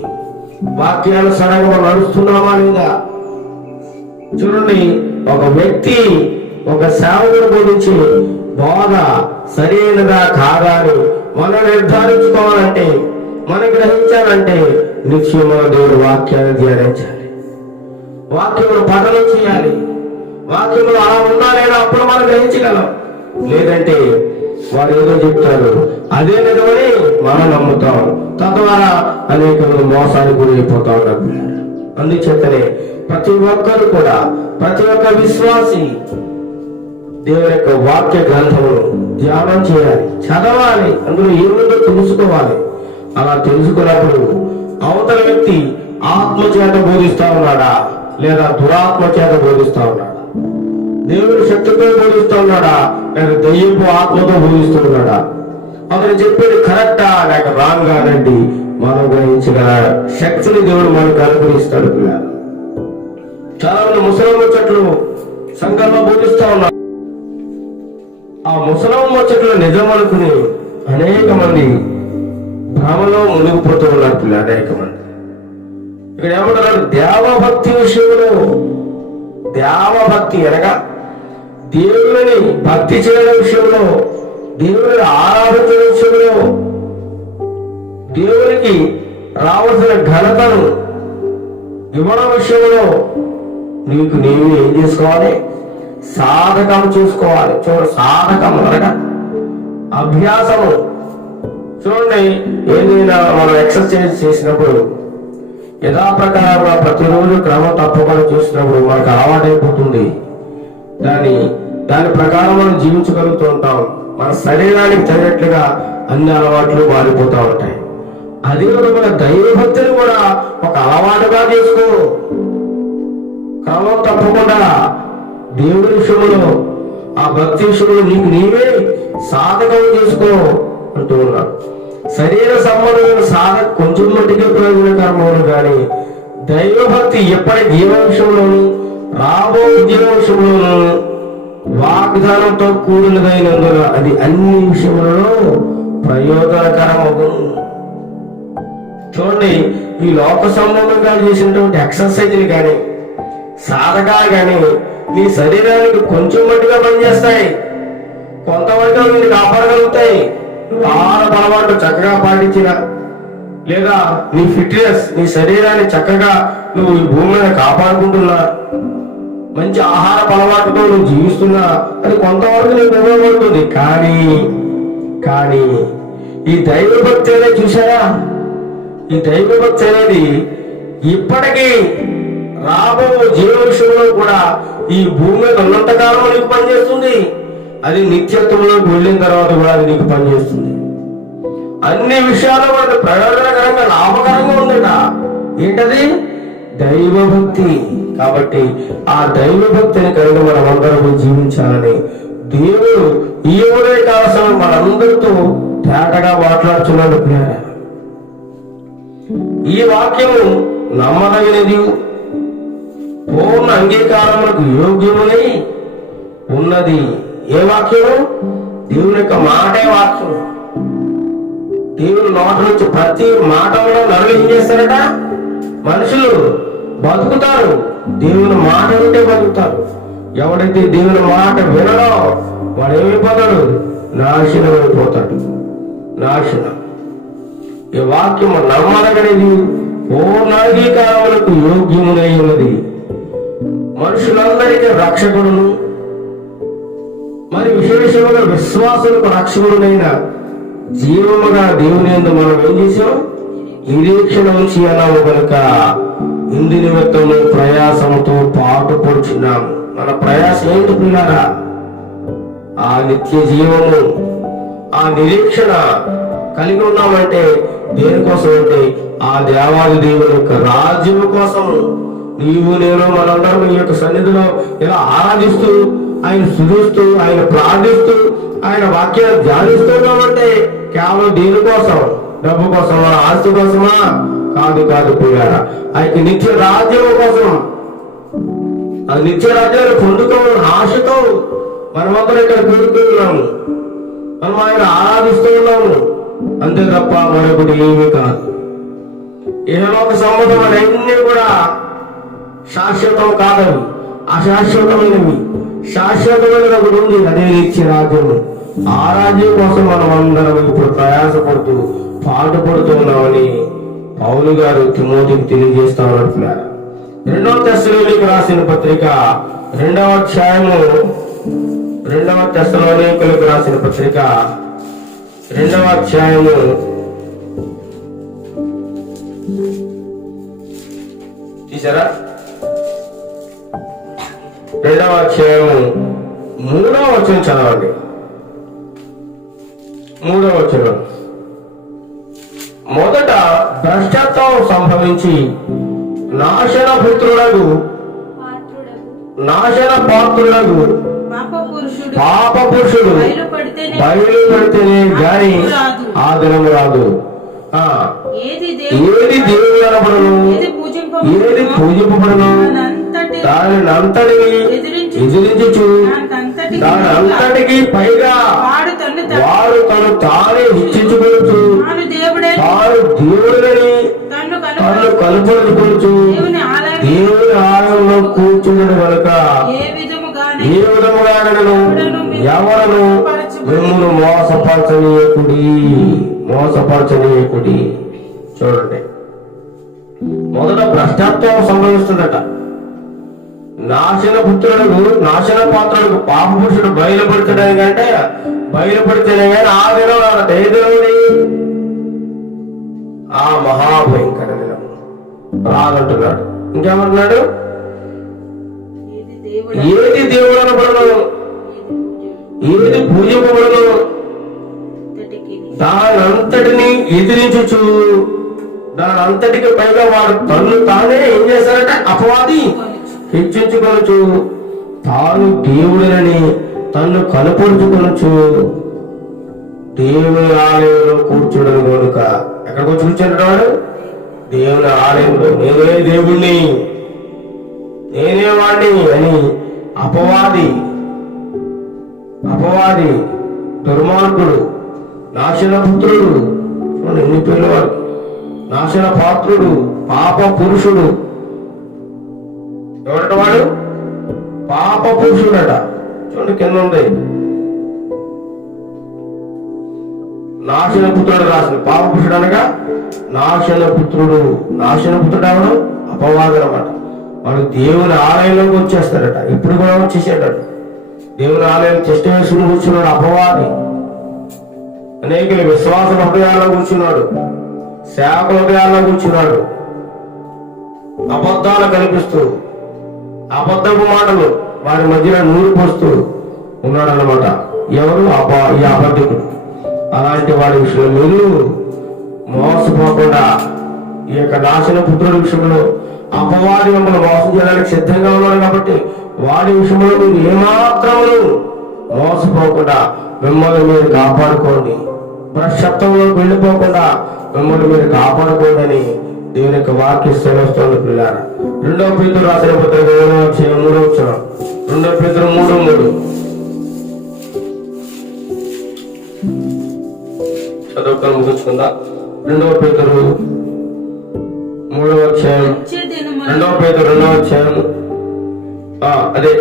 వాక్యానుసారంగా మనం నడుస్తున్నామా లేదా? చూడండి, ఒక వ్యక్తి ఒక సేవకుడు గురించి బోధ సరైనదా కాదా అని మనం నిర్ధారించుకోవాలంటే, మనం గ్రహించాలంటే నిత్యము దేవుడి వాక్యాన్ని ధ్యానించాలి, వాక్యమును పఠనం చేయాలి. వాక్యములు అలా ఉండాలేనా అప్పుడు మనం గ్రహించగలం. లేదంటే వారు ఏదో చెప్తారు, అదే నిజమని మనం నమ్ముతాం, తద్వారా అనేక మోసానికి గురైపోతా ఉన్నారు. అందుచేతనే ప్రతి ఒక్కరు కూడా, ప్రతి ఒక్క విశ్వాసి దేవుని యొక్క వాక్య గ్రంథమును ధ్యానం చేయాలి, చదవాలి, అందులో ఏముందో తెలుసుకోవాలి. అలా తెలుసుకున్నప్పుడు అవతల వ్యక్తి ఆత్మ చేత బోధిస్తా ఉన్నాడా లేదా దురాత్మ చేత బోధిస్తా ఉన్నాడా, దేవుని శక్తితో బోధిస్తూ ఉన్నాడా లేక దయ్యపు ఆత్మతో బోధిస్తూ ఉన్నాడా, అతను చెప్పేది కరెక్టా లేక రాంగ్ కాదండి మనం గ్రహించగల శక్తిని దేవుడు మనకు అనుగ్రహిస్తాడు. చాలా మంది ముసలమ్మ ముచ్చట్లు సంఘంలో బోధిస్తూ ఉన్నారు. ఆ ముసలమ్మ ముచ్చట్లు నిజం అనుకుని అనేక మంది భ్రమలో మునిగిపోతూ ఉన్నారు పిల్లలు. అనేక మంది ఇక్కడ ఏమంటారు, దేవభక్తి విషయంలో, దేవభక్తి అనగా దేవుని భక్తి చేయడం విషయంలో, దేవుని ఆరాధించడం విషయంలో, దేవునికి రావాల్సిన ఘనతను ఇవ్వడం విషయంలో నీకు నీవు ఏం చేసుకోవాలి? సాధకం చూసుకోవాలి. చూడండి, సాధకం అనగా అభ్యాసము. చూడండి, ఏదైనా మనం ఎక్సర్సైజ్ చేసినప్పుడు యథాప్రకారంగా ప్రతిరోజు క్రమం తప్పకుండా చూసినప్పుడు మనకు అలవాటైపోతుంది. దాని ప్రకారం మనం జీవించగలుగుతూ ఉంటాం. మన శరీరానికి తగినట్లుగా అన్ని అలవాట్లు మారిపోతూ ఉంటాయి. అదే మన దైవభక్తిని కూడా ఒక అలవాటుగా చేసుకో. క్రమం తప్పకుండా దేవుని విషయంలో, ఆ భక్తి విషయంలో నీకు నీవే సాధకం చేసుకో అంటూ ఉన్నాడు. శరీర సంబంధమైన సాధన కొంచెం మట్టికే ప్రయోజనకరమవును కానీ దైవభక్తి ఎప్పటి జీవ విషయంలోను రాబో జీవ విషయంలోను వాగ్దానంతో కూడినదైనందున అది అన్ని విషయంలో ప్రయోజనకరమవును. చూడండి, ఈ లోక సంబంధంగా చేసినటువంటి ఎక్సర్సైజ్లు కానీ సాధకాలు కానీ నీ శరీరానికి కొంచెం మట్టిగా పనిచేస్తాయి, కొంతవరకు నిన్ను కాపాడగలుగుతాయి. ఆహార అలవాటు చక్కగా పాటించిన లేదా నీ ఫిట్నెస్, నీ శరీరాన్ని చక్కగా నువ్వు ఈ భూమి మీద కాపాడుకుంటున్నా, మంచి ఆహార అలవాటుతో నువ్వు జీవిస్తున్నా, అది కొంతవరకు నీకు ఉపయోగపడుతుంది. కానీ ఈ దైవభక్తి అనేది చూసారా, ఈ దైవభక్తి అనేది ఇప్పటికీ రాబో జీవ విషయంలో కూడా ఈ భూమి మీద ఉన్నంతకాలం నీకు పనిచేస్తుంది. అది నిత్యత్వంలోకి వెళ్ళిన తర్వాత కూడా అది నీకు పనిచేస్తుంది. అన్ని విషయాల్లో మనకు ప్రయోజనకరంగా లాభకరంగా ఉందట. ఏంటది? దైవభక్తి. కాబట్టి ఆ దైవభక్తిని కలిగి మనం అందరం జీవించాలని దేవుడు ఈ ఉదయ కాలం మనందరితో తేటగా మాట్లాడుతున్నాడు. ఈ వాక్యము నమ్మదగినది, పూర్ణ అంగీకారములకు యోగ్యమునై ఉన్నది. ఏ వాక్యము? దేవుని యొక్క మాటే వాక్యం. దేవుని నోట నుంచి ప్రతి మాట కూడా నరులు ఏం చేస్తారట? మనుషులు బతుకుతారు. దేవుని మాట ఉంటే బతుకుతారు. ఎవడైతే దేవుని మాట వినడో వాడు ఏమైపోతాడు? నాశనం అయిపోతాడు. నాశనం. ఈ వాక్యము నమ్మదగినది, పూర్ణాంగీకారములకు యోగ్యమునై ఉన్నది, మనుషులందరికీ రక్షకుడును మరి విశేషముగా విశ్వాసులకు రక్షకుడునైన జీవముగా దేవుని యందు మనం ఏం చేసాం? నిరీక్షణ ఉంచి అన్నాము కనుక ఇందు నిమిత్తము ప్రయాసముతో పాటుపడుచున్నాము. మన ప్రయాసం ఏంటి పిల్లారా? ఆ నిత్య జీవము, ఆ నిరీక్షణ కలిగి ఉన్నామంటే దేనికోసం అంటే ఆ దేవాది దేవుని యొక్క రాజ్యము కోసం. నీవు నేను మనందరం ఈ యొక్క సన్నిధిలో ఇలా ఆరాధిస్తూ, ఆయన స్తుతిస్తూ, ఆయన ప్రార్థిస్తూ, ఆయన వాక్యాన్ని ధ్యానిస్తున్నామంటే కేవలం దేనికోసం? డబ్బు కోసమా? ఆస్తి కోసమా? కాదు పిల్లారా, ఆయన నిత్య రాజ్యం కోసం. ఆ నిత్య రాజ్యాన్ని పొందుకోవాలని ఆశతో మనమందరం ఇక్కడ కూడుకున్నాము. మనం ఆయన ఆరాధిస్తూ ఉన్నాము, అంతే తప్ప మరొకటి ఏమీ కాదు. ఇహలోక సంబంధమైనవన్నీ కూడా శాశ్వతం కాదవి, అశాశ్వతమైనవి. శాశ్వతమైన ఒకటి ఉంది, అదే నిత్య రాజ్యము. ఆ రాజ్యం కోసం మనం అందరం ఇప్పుడు ప్రయాసపడుతూ పాటుపడుతున్నామని పౌలు గారు తిమోతికి తెలియజేస్తా ఉన్నట్టున్నారు. 2 తెస్సలోనికీయులకు రాసిన పత్రిక 2వ అధ్యాయము, 2 తెస్సలోనికీయులకు రాసిన పత్రిక 2వ అధ్యాయము తీసారా? 2వ అధ్యాయము 3వ వచనం చదవండి. 3వ వచనం, మొదట భ్రష్టత్వం సంభవించి నాశన పాత్రులకు పాప పురుషుడు బయలుపడితేనే గాని ఆ దినము రాదు. ఏది దేవుడు అనబడును, ఏది పూజింపబడును, దానిని అంతటిని ఎదిరించుచు దాని అంతటికి పైగా వాడు తను తానే హెచ్చించుకోవచ్చు, తాను దేవుడని తను కలుపరుచుకోవచ్చు. దేవుని ఆలయంలో కూర్చుండడం కనుక ఏ విధముగానూ ఎవరను మిమ్మును మోసపరచనీయకుడి. చూడండి, మొదట భ్రష్టత్వం సంభవిస్తుందట. నాశన పుత్రులకు, నాశన పాత్రలకు పాప పురుషుడు బయలుపడతాడని కంటే బయలుపడితేనే కానీ ఆ దినం రాదట. ఏ దినముని? ఆ మహాభయంకర దినం రాదంటున్నాడు. ఇంకేమంటున్నాడు? ఏది దేవుడు అనబడను, ఏది పూజింపబడను, దాని అంతటిని ఎదిరించు, దాని అంతటికి పైగా వాడు తన్ను తానే ఏం చేస్తారట? అపవాది హెచ్చించుకొనొచ్చు, తాను దేవుడని తన్ను కనపరుచుకొనొచ్చు. దేవుని ఆలయంలో కూర్చోడని కనుక ఎక్కడికి వచ్చి కూర్చుంటాడు వాడు? దేవుని ఆలయంలో. నేనే దేవుణ్ణి, నేనే వాడిని అని అపవాది దుర్మార్గుడు, నాశన పుత్రుడు, ఎన్ని పేర్లు వాడు, నాశన పాత్రుడు, పాప పురుషుడు. ఎవడట వాడు? పాప పురుషుడట. చూడండి కింద ఉంది, నాశన పుత్రుడు రాసిన. పాప పురుషుడు అనగా నాశన పుత్రుడు. నాశన పుత్రుడు అవడం అపవాదం అన్నమాట. వాడు దేవుని ఆలయంలోకి వచ్చేస్తాడట. ఇప్పుడు కూడా వచ్చేసాడట. దేవుని ఆలయం చెస్ట్ వేసుకుని కూర్చున్నాడు అపవాది. అనేకులు విశ్వాస హృదయాల్లో కూర్చున్నాడు, సేవకుల హృదయాల్లో కూర్చున్నాడు. అబద్ధాలు కనిపిస్తూ, అబద్ధపు మాటలు వారి మధ్యలో నూరు పోస్తూ ఉన్నాడు అన్నమాట. ఎవరు? ఈ అబద్ధికుడు. అలాంటి వాడి విషయంలో మీరు మోసపోకుండా, ఈ యొక్క నాశన పుత్రుల విషయంలో అపవాది మిమ్మల్ని మోసం చేయడానికి సిద్ధంగా ఉన్నాడు కాబట్టి వాడి విషయంలో మీరు ఏమాత్రము మోసపోకుండా మిమ్మల్ని మీరు కాపాడుకోండి. భ్రష్టత్వంలోకి వెళ్ళిపోకుండా మిమ్మల్ని మీరు కాపాడుకోండి అని దేవుని యొక్క వాక్య సెలవుస్తోంది. పిల్లారా, 2వ పేతురు రాసిన పత్రిక 3వ అధ్యాయం 3వ వచనం, 2వ పేతురు 3:3 చదువుకొని ముగించుకుందా. 2వ పేతురు 3వ అధ్యాయం, 2వ పేతురు 2వ అధ్యాయం, అదే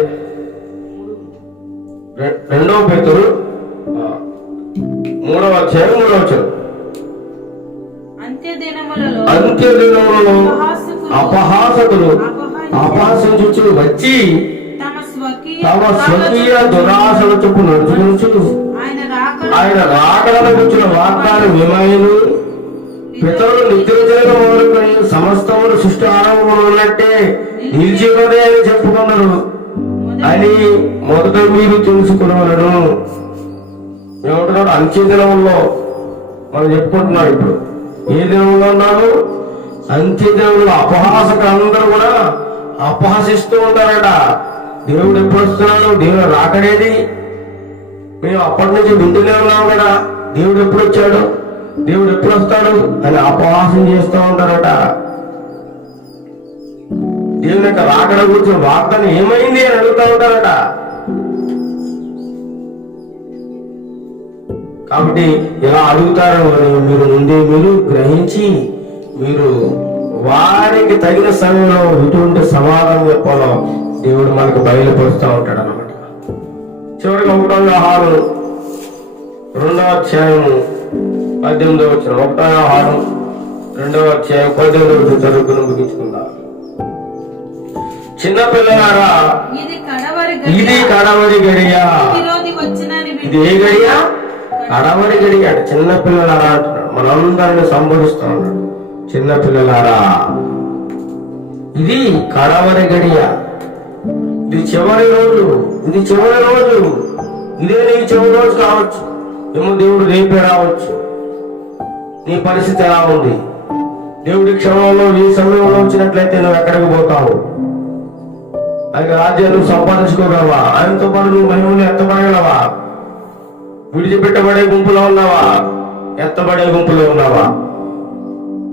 2వ పేతురు 3వ అధ్యాయం 3వ వచనం, అంత్యదినములలో అపహాసకులు అపహాసించుచు వచ్చి తమ స్వకీయ దురాశల చొప్పు నడుచుకొనుచు ఆయన రాకడను గురించిన వాగ్దానం ఏమైను పితరులు నిద్రించడం మొదలుకొని సమస్తములు సృష్టి ఆరంభంలో ఉన్నట్టే నిలిచిపోదే అని చెప్పుకున్నారు అని మొదట మీరు తెలుసుకున్నాను. ఏమంటున్నాడు? అంత్యదినంలో మనం చెప్పుకుంటున్నాం. ఇప్పుడు ఏ దినంలో ఉన్నాము? అంత్యదినంలో. అపహాసకులు అందరూ కూడా అపహసిస్తూ ఉంటారట. దేవుడు ఎప్పుడు వస్తున్నాడు? దేవుడు రాకడేది? మేము అప్పటి నుంచి వింటూనే ఉన్నాం కదా, దేవుడు ఎప్పుడు వచ్చాడు, దేవుడు ఎప్పుడు వస్తాడు అని అపహాసం చేస్తూ ఉంటారట. దేవుని యొక్క రాకడ గురించి వార్తను ఏమైంది అని అడుగుతూ ఉంటారట. కాబట్టి ఇలా అడుగుతారు అని మీరు ముందే మీరు గ్రహించి మీరు వారికి తగిన సమయంలో ఎటువంటి సమాధానం చెప్పాలో దేవుడు మనకు బయలుపరుస్తూ ఉంటాడు అన్నమాట. చివరికి 1వ యోహాను 2వ అధ్యాయము 18వ వచనం, 1వ యోహాను 2వ అధ్యాయం 18వ వచనం చదువుకుని ముగించుకుందాం. చిన్న పిల్లలారా, ఇది కడవరి గడియ. ఇది ఏ గడియ? కడవరి గడియ. చిన్న పిల్లలారా అంటున్నాడు, మనందరిని సంబోధిస్తూ ఉన్నాడు. చిన్న పిల్లలారా, ఇది కడవరి గడియ, ఇది చివరి రోజు, ఇది చివరి రోజు, ఇదే నీ చివరి రోజు కావచ్చు. ఏమో దేవుడు రేపే రావచ్చు. నీ పరిస్థితి ఎలా ఉంది? దేవుడి క్షమంలో ఈ సమయంలో వచ్చినట్లయితే నువ్వు ఎక్కడికి పోతావు? ఆయన రాజ్యాన్ని సంపాదించుకోగలవా? ఆయనతో పాటు నువ్వు మహిమను ఎత్తబడగలవా? విడిచిపెట్టబడే గుంపులో ఉన్నావా? ఎత్తబడే గుంపులో ఉన్నావా?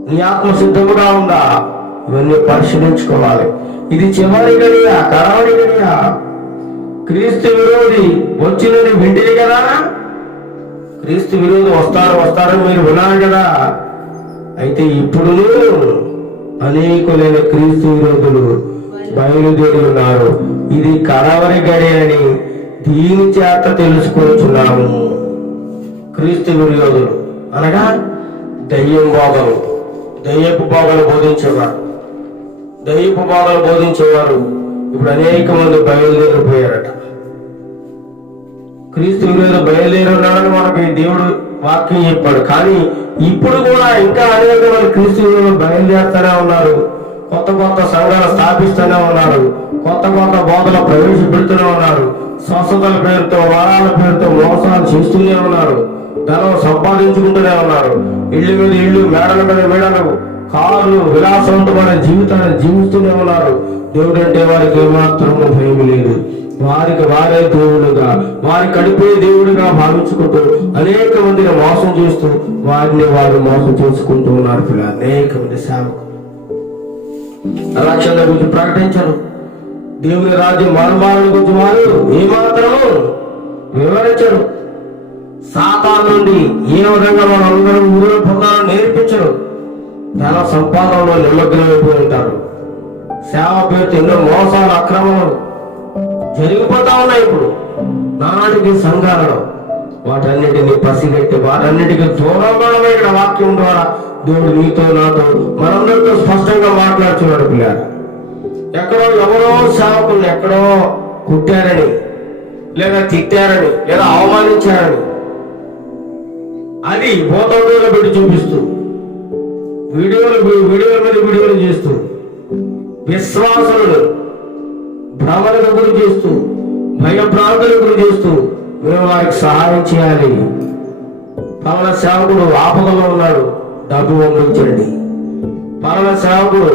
నీ ఆత్మ సిద్ధముగా ఉందా? ఇవన్నీ పరిశీలించుకోవాలి. ఇది చివరి గడియ, కడవరి గడియ. క్రీస్తు విరోధి వచ్చినని వింటే కదా, క్రీస్తు విరోధి వస్తారని మీరు విన్నారు కదా. అయితే ఇప్పుడు అనేకులైన క్రీస్తు విరోధులు బయలుదేరి ఉన్నారు. ఇది కడవరి గడియ అని దీని చేత తెలుసుకొచ్చున్నాము. క్రీస్తు విరోధులు అనగా దయ్యపు బోధలు బోధించేవారు. దయ్యపు బోధలు బోధించేవారు ఇప్పుడు అనేక మంది బయలుదేరిపోయారట. క్రీస్తు విరోధులు బయలుదేరి ఉన్నాడని మనకి దేవుడు వాక్యం చెప్పాడు. కానీ ఇప్పుడు కూడా ఇంకా అనేక మంది క్రీస్తు విరోధులు బయలుదేరుతూనే ఉన్నారు. కొత్త కొత్త సంఘాలు స్థాపిస్తూనే ఉన్నారు. కొత్త కొత్త బోధలు ప్రవేశపెడుతూనే ఉన్నారు. స్వస్థతల పేరుతో, వరాల పేరుతో మోసాలు చేస్తూనే ఉన్నారు. ధనం సంపాదించుకుంటూనే ఉన్నారు. ఇళ్ళు మీద ఇళ్ళు, మేడల మీద మేడలు, కార్లు, విలాసవంతమైన జీవితాన్ని జీవిస్తూనే ఉన్నారు. దేవుడు అంటే వారికి ఏమాత్రం భయం లేదు. వారికి వారే దేవుడుగా, వారి కడిపే దేవుడిగా భావించుకుంటూ అనేక మందిని మోసం చేస్తూ వారిని వారు మోసం చేసుకుంటూ ఉన్నారు. అనేక మంది సేవకులు రక్షణ గురించి ప్రకటించరు. దేవుని రాజ్యం మరణాల గురించి వారు ఏమాత్రము వివరించరు. సాతాను నుండి ఏ విధంగా మనం అందరం ఊరు పొందాలని నేర్పించరు. ధన సంపాదనలో నిమగ్నమైపోయి ఉంటారు. సేవ పేరుతో ఎన్నో మోసాలు, అక్రమాలు జరిగిపోతా ఉన్నాయి ఇప్పుడు నాటికి సంఘాలలో. వాటన్నిటిని పసిగట్టి వాటన్నిటికీ దూరంగా ఇక్కడ వాక్యం ద్వారా దేవుడు నీతో, నాతో, మనందరితో స్పష్టంగా మాట్లాడుతున్నాడు. పిల్లలు ఎక్కడో ఎవరో సేవకుల్ని ఎక్కడో కుట్టారని, లేదా తిట్టారని, లేదా అవమానించారని అది ఫోటోలో పెట్టి చూపిస్తూ వీడియోల మీద వీడియోలు చేస్తూ విశ్వాసులను భ్రమలకు గురి చేస్తూ, భయభ్రాంతులకు గురి చేస్తూ మేము వారికి సహాయం చేయాలి. పలానా సేవకుడు ఆపదలో ఉన్నాడు, డబ్బు పంపించండి. పలానా సేవకుడు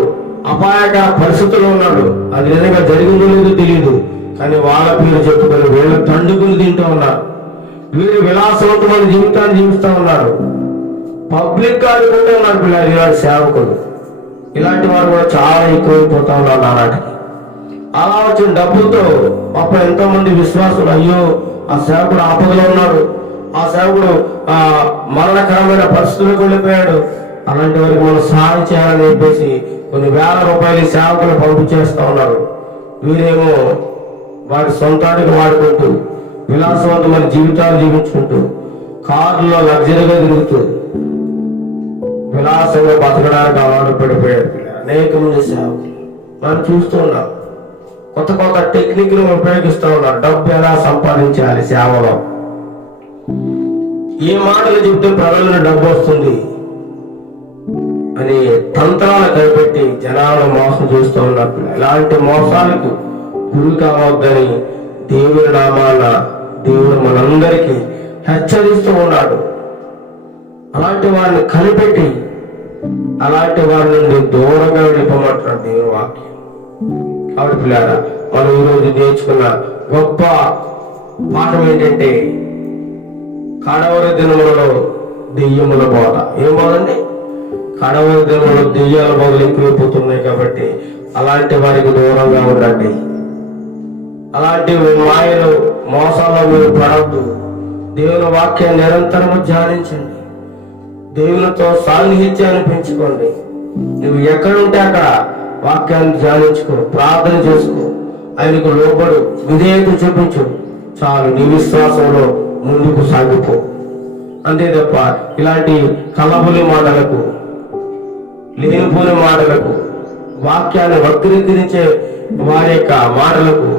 అపాయకర పరిస్థితుల్లో ఉన్నాడు, అది నిజంగా జరిగిందో లేదో తెలియదు, కానీ వాళ్ళ పేరు చెప్పుకొని వీళ్ళ తండ్రుకుని తింటూ ఉన్నారు. వీళ్ళు విలాసవంతమైన జీవితాన్ని జీవిస్తూ ఉన్నారు. పబ్లిక్ ఆడుకుంటూ ఉన్నారు పిల్లలు. ఇలాంటి సేవకులు, ఇలాంటి వారు కూడా చాలా ఎక్కువైపోతా ఉన్నారు నానాటికి. అలా వచ్చిన డబ్బులతో అప్పుడు ఎంతో మంది విశ్వాసులు, అయ్యో ఆ సేవకుడు ఆపదలో ఉన్నాడు, ఆ సేవకుడు మరణకరమైన పరిస్థితులకు వెళ్ళిపోయాడు, అలాంటి వారికి మనం సహాయం చేయాలని చెప్పేసి కొన్ని వేల రూపాయలు సేవకులు పంపించేస్తా ఉన్నారు. వీరేమో వారి సొంతానికి వాడుకుంటూ విలాసవంతమైన జీవితాలు జీవించుకుంటూ కార్లో లగ్జరీగా తిరుగుతూ విలాసంగా బతకడానికి అలవాటు పడిపోయారు. అనేక మంది సేవకులు మనం చూస్తూ ఉన్నాం. కొత్త కొత్త టెక్నిక్లు ఉపయోగిస్తూ ఉన్నారు. డబ్బు ఎలా సంపాదించాలి సేవలో, ఏ మాటలు చెప్తే ప్రజలను డబ్బు వస్తుంది అని తంత్రాలు కనిపెట్టి జనాలను మోసం చేస్తూ ఉన్నారు. ఇలాంటి మోసాలకు గురి కావద్దని దేవుని నామాన దేవుడు మనందరికీ హెచ్చరిస్తూ ఉన్నాడు. అలాంటి వారిని కనిపెట్టి అలాంటి వారి నుండి దూరంగా వెళ్ళిపోమంటున్నాడు దేవుని వాక్యం. కాబట్టి పిల్లారా, మనం ఈరోజు నేర్చుకున్న గొప్ప పాఠం ఏంటంటే కడవరి దినములలో దెయ్యముల బోధ. ఏం బోధండి? కడవరి దినములలో దెయ్యాల బోధలు ఎక్కువైపోతున్నాయి. కాబట్టి అలాంటి వారికి దూరంగా ఉండండి. అలాంటి మాయలు మోసాల్లో మీరు పడవద్దు. దేవుని వాక్యాన్ని నిరంతరము ధ్యానించండి. దేవునితో సాన్నిహిత్యాన్ని పెంచుకోండి. నువ్వు ఎక్కడుంటే అక్కడ వాక్యాన్ని ధ్యానించుకో, ప్రార్థన చేసుకో, ఆయనకు లోబడు, విధేయత చూపించు. చాలు, నీ విశ్వాసంలో ముందుకు సాగిపో. అంతే తప్ప ఇలాంటి కలబులి మాటలకు, లేనిపోని మాటలకు, వాక్యాన్ని వక్రీకరించే వారి యొక్క మాటలకు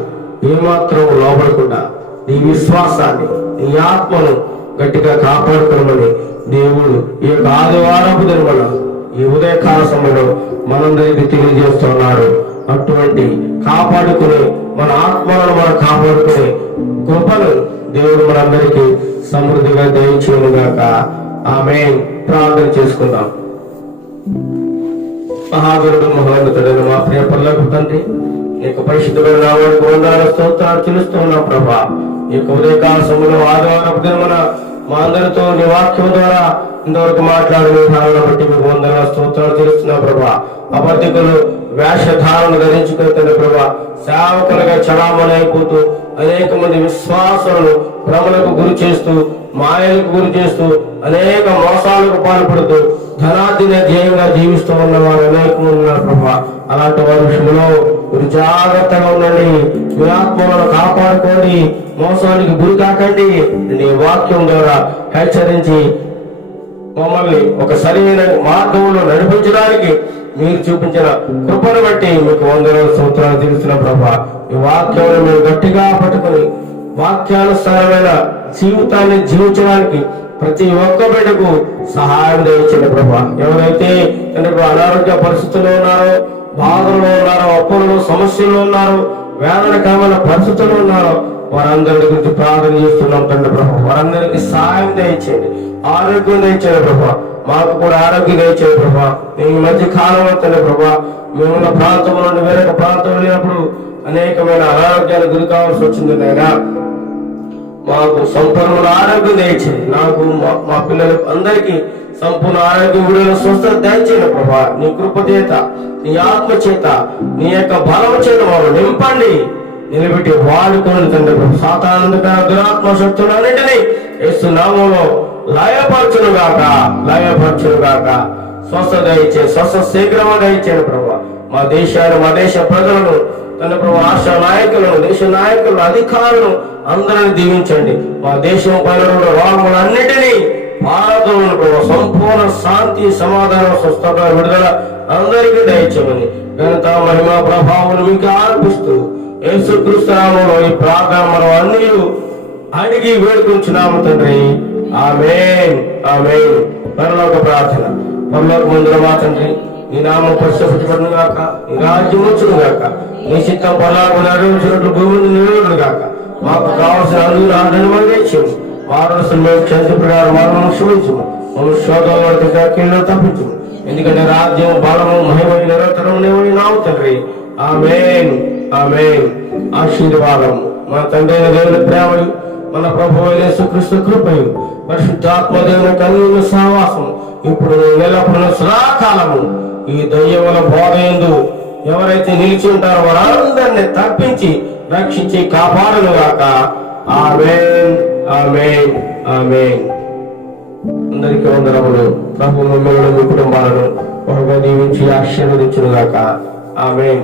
ఏమాత్రం లోబడకుండా నీ విశ్వాసాన్ని, నీ ఆత్మను గట్టిగా కాపాడుకోమని దేవుడు ఈ యొక్క ఆదివారపు దినమున ఈ ఉదయకాల సమయంలో మనందరికీ తెలియజేస్తున్నాడు. అటువంటి కాపాడుకునే మన ఆత్మలను మనం కాపాడుకునే కృపను దేవుడు మనందరికీ సమృద్ధిగా దయచేయను గాక. ఆమేన్. ప్రార్థన చేసుకుందాం. మహాగురుడు మహోన్నతుడైన మా ప్రియ పరలోకపు తండ్రి, ఈ యొక్క పరిశుద్ధమైన నామమునకు వందనాలు స్తోత్రాలు చెల్లిస్తున్నాం ప్రభా. ఈ యొక్క ఉదయకాల సమయంలో ఆదివారపు దినమున మా అందరితో నీ వాక్యం ద్వారా ఇంతవరకు మాట్లాడిన విధానాలను బట్టి మీకు వందనాలు స్తోత్రాలు చెల్లిస్తున్నాం ప్రభా. అబద్ధికులు వేషధారణ ధరించుకుని తండ్రి ప్రభా, సేవకులుగా చలామణి అయిపోతూ అనేక మంది విశ్వాసాలను భ్రమలకు గురి చేస్తూ, మాయలకు గురి చేస్తూ, అనేక మోసాలకు పాల్పడుతూ ధనార్జన ధ్యేయంగా జీవిస్తూ ఉన్న వారు అనేక మంది ఉన్నారు ప్రభా. అలాంటి వారి విషయంలో మీరు జాగ్రత్తగా ఉండండి. మీ ఆత్మలను కాపాడుకోండి. మోసానికి గురి కాకండి. నీ వాక్యం ద్వారా హెచ్చరించి మమ్మల్ని ఒక సరైన మార్గంలో నడిపించడానికి మీరు చూపించిన కృపను బట్టి మీకు వందనాలు స్తోత్రాలు తెలుస్తున్న ప్రభా. ఈ వాక్యాన్ని మేము గట్టిగా పట్టుకుని వాక్యానుసారమైన జీవితాన్ని జీవించడానికి ప్రతి ఒక్క బిడ్డకు సహాయం దయచేయండి ప్రభా. ఎవరైతే అనారోగ్య పరిస్థితుల్లో ఉన్నారో, బాధల్లో ఉన్నారో, అప్పులలో సమస్యల్లో ఉన్నారో, వేదనకరమైన పరిస్థితుల్లో ఉన్నారో వారందరి గురించి ప్రార్థన చేస్తున్నాం తండ్రి ప్రభా. వారందరికీ సహాయం దయచేయండి, ఆరోగ్యం దయచేయండి ప్రభా. మాకు కూడా ఆరోగ్యం దయచేయండి ప్రభా. ఈ మధ్య కాలంలో తండ్రి ప్రభా, మేమున్న ప్రాంతం నుండి వేరొక ప్రాంతం వెళ్ళినప్పుడు అనేకమైన అనారోగ్యానికి గురి కావాల్సి వచ్చింది నాయనా. మాకు సంపూర్ణ ఆరోగ్యం దయచేయండి. నాకు మా పిల్లలకు అందరికీ సంపూర్ణ ఆరోగ్యం, విడుదల, స్వస్థత దయచేయండి ప్రభా. నీ కృప చేత, నీ ఆత్మ చేత, నీ యొక్క బలం చేత మాకు నింపండి, నిలబెట్టి వాడుకోండి తండ్రి ప్రభు. సాతానందుక దురాత్మ శక్తులన్నింటినీ యేసు నామములో లయపరచును గాక, లయపరచును గాక. స్వస్థత దయచే, స్వస్థ శీఘ్రము దయచేయండి ప్రభా. మా దేశాన్ని, మా దేశ ప్రజలను తండ్రి ప్రభు, రాష్ట్ర నాయకులను, దేశ నాయకులను, అధికారులను అందరిని దీవించండి. మా దేశం పైన రోగములన్నిటినీ భారతంలో ప్రభు సంపూర్ణ శాంతి, సమాధానం, స్వస్థత, విడుదల అందరికీ దయచేయమని ఘనత, మహిమ, ప్రభావం మీకు అర్పిస్తూ యేసుక్రీస్తు నామములో ఈ ప్రార్థన మనం అన్ని అడిగి వేడుకుంటున్నాము తండ్రి. ఆమేన్, ఆమేన్. పరలోక ప్రార్థన. పరలోక మందుల మా తండ్రి, నీ నామం పరిశుద్ధపడును గాక, నీ రాజ్యం వచ్చును గాక, నీ చిత్తం పరలోకములో నెరవేర్చినట్లు భూమిని నిలవడును గాక. మాకు కావలసిన అనుగ్రహాన్ని దయచేయము. వారసులు మేము క్షమించిన ప్రకారం వారు క్షమించము. మమ్మల్ని శోధనలో తప్పించము. ఎందుకంటే రాజ్యం, బలము, మహిమ నిరంతరం నీవే నావు తండ్రి. ఆమేన్, ఆమేన్. ఆశీర్వాదము మన తండ్రి అయిన దేవుని ప్రేమయు, మన ప్రభువు యేసుక్రీస్తు కృపయు, పరిశుద్ధాత్మ దేవుని కన్నుల సహవాసము ఇప్పుడు ఎల్లప్పుడూ సదాకాలము ఈ దయ్యముల బోధ యందు ఎవరైతే నిలిచి ఉంటారో వారందరినీ తప్పించి రక్షించి కాపాడును గాక. ఆమేన్, ఆమేన్, ఆమేన్. అందరికీ వందనములు. ప్రభు మిమ్మల్ని, మీ కుటుంబాలను బహుగా దీవించి ఆశీర్వదించును గాక. ఆమేన్.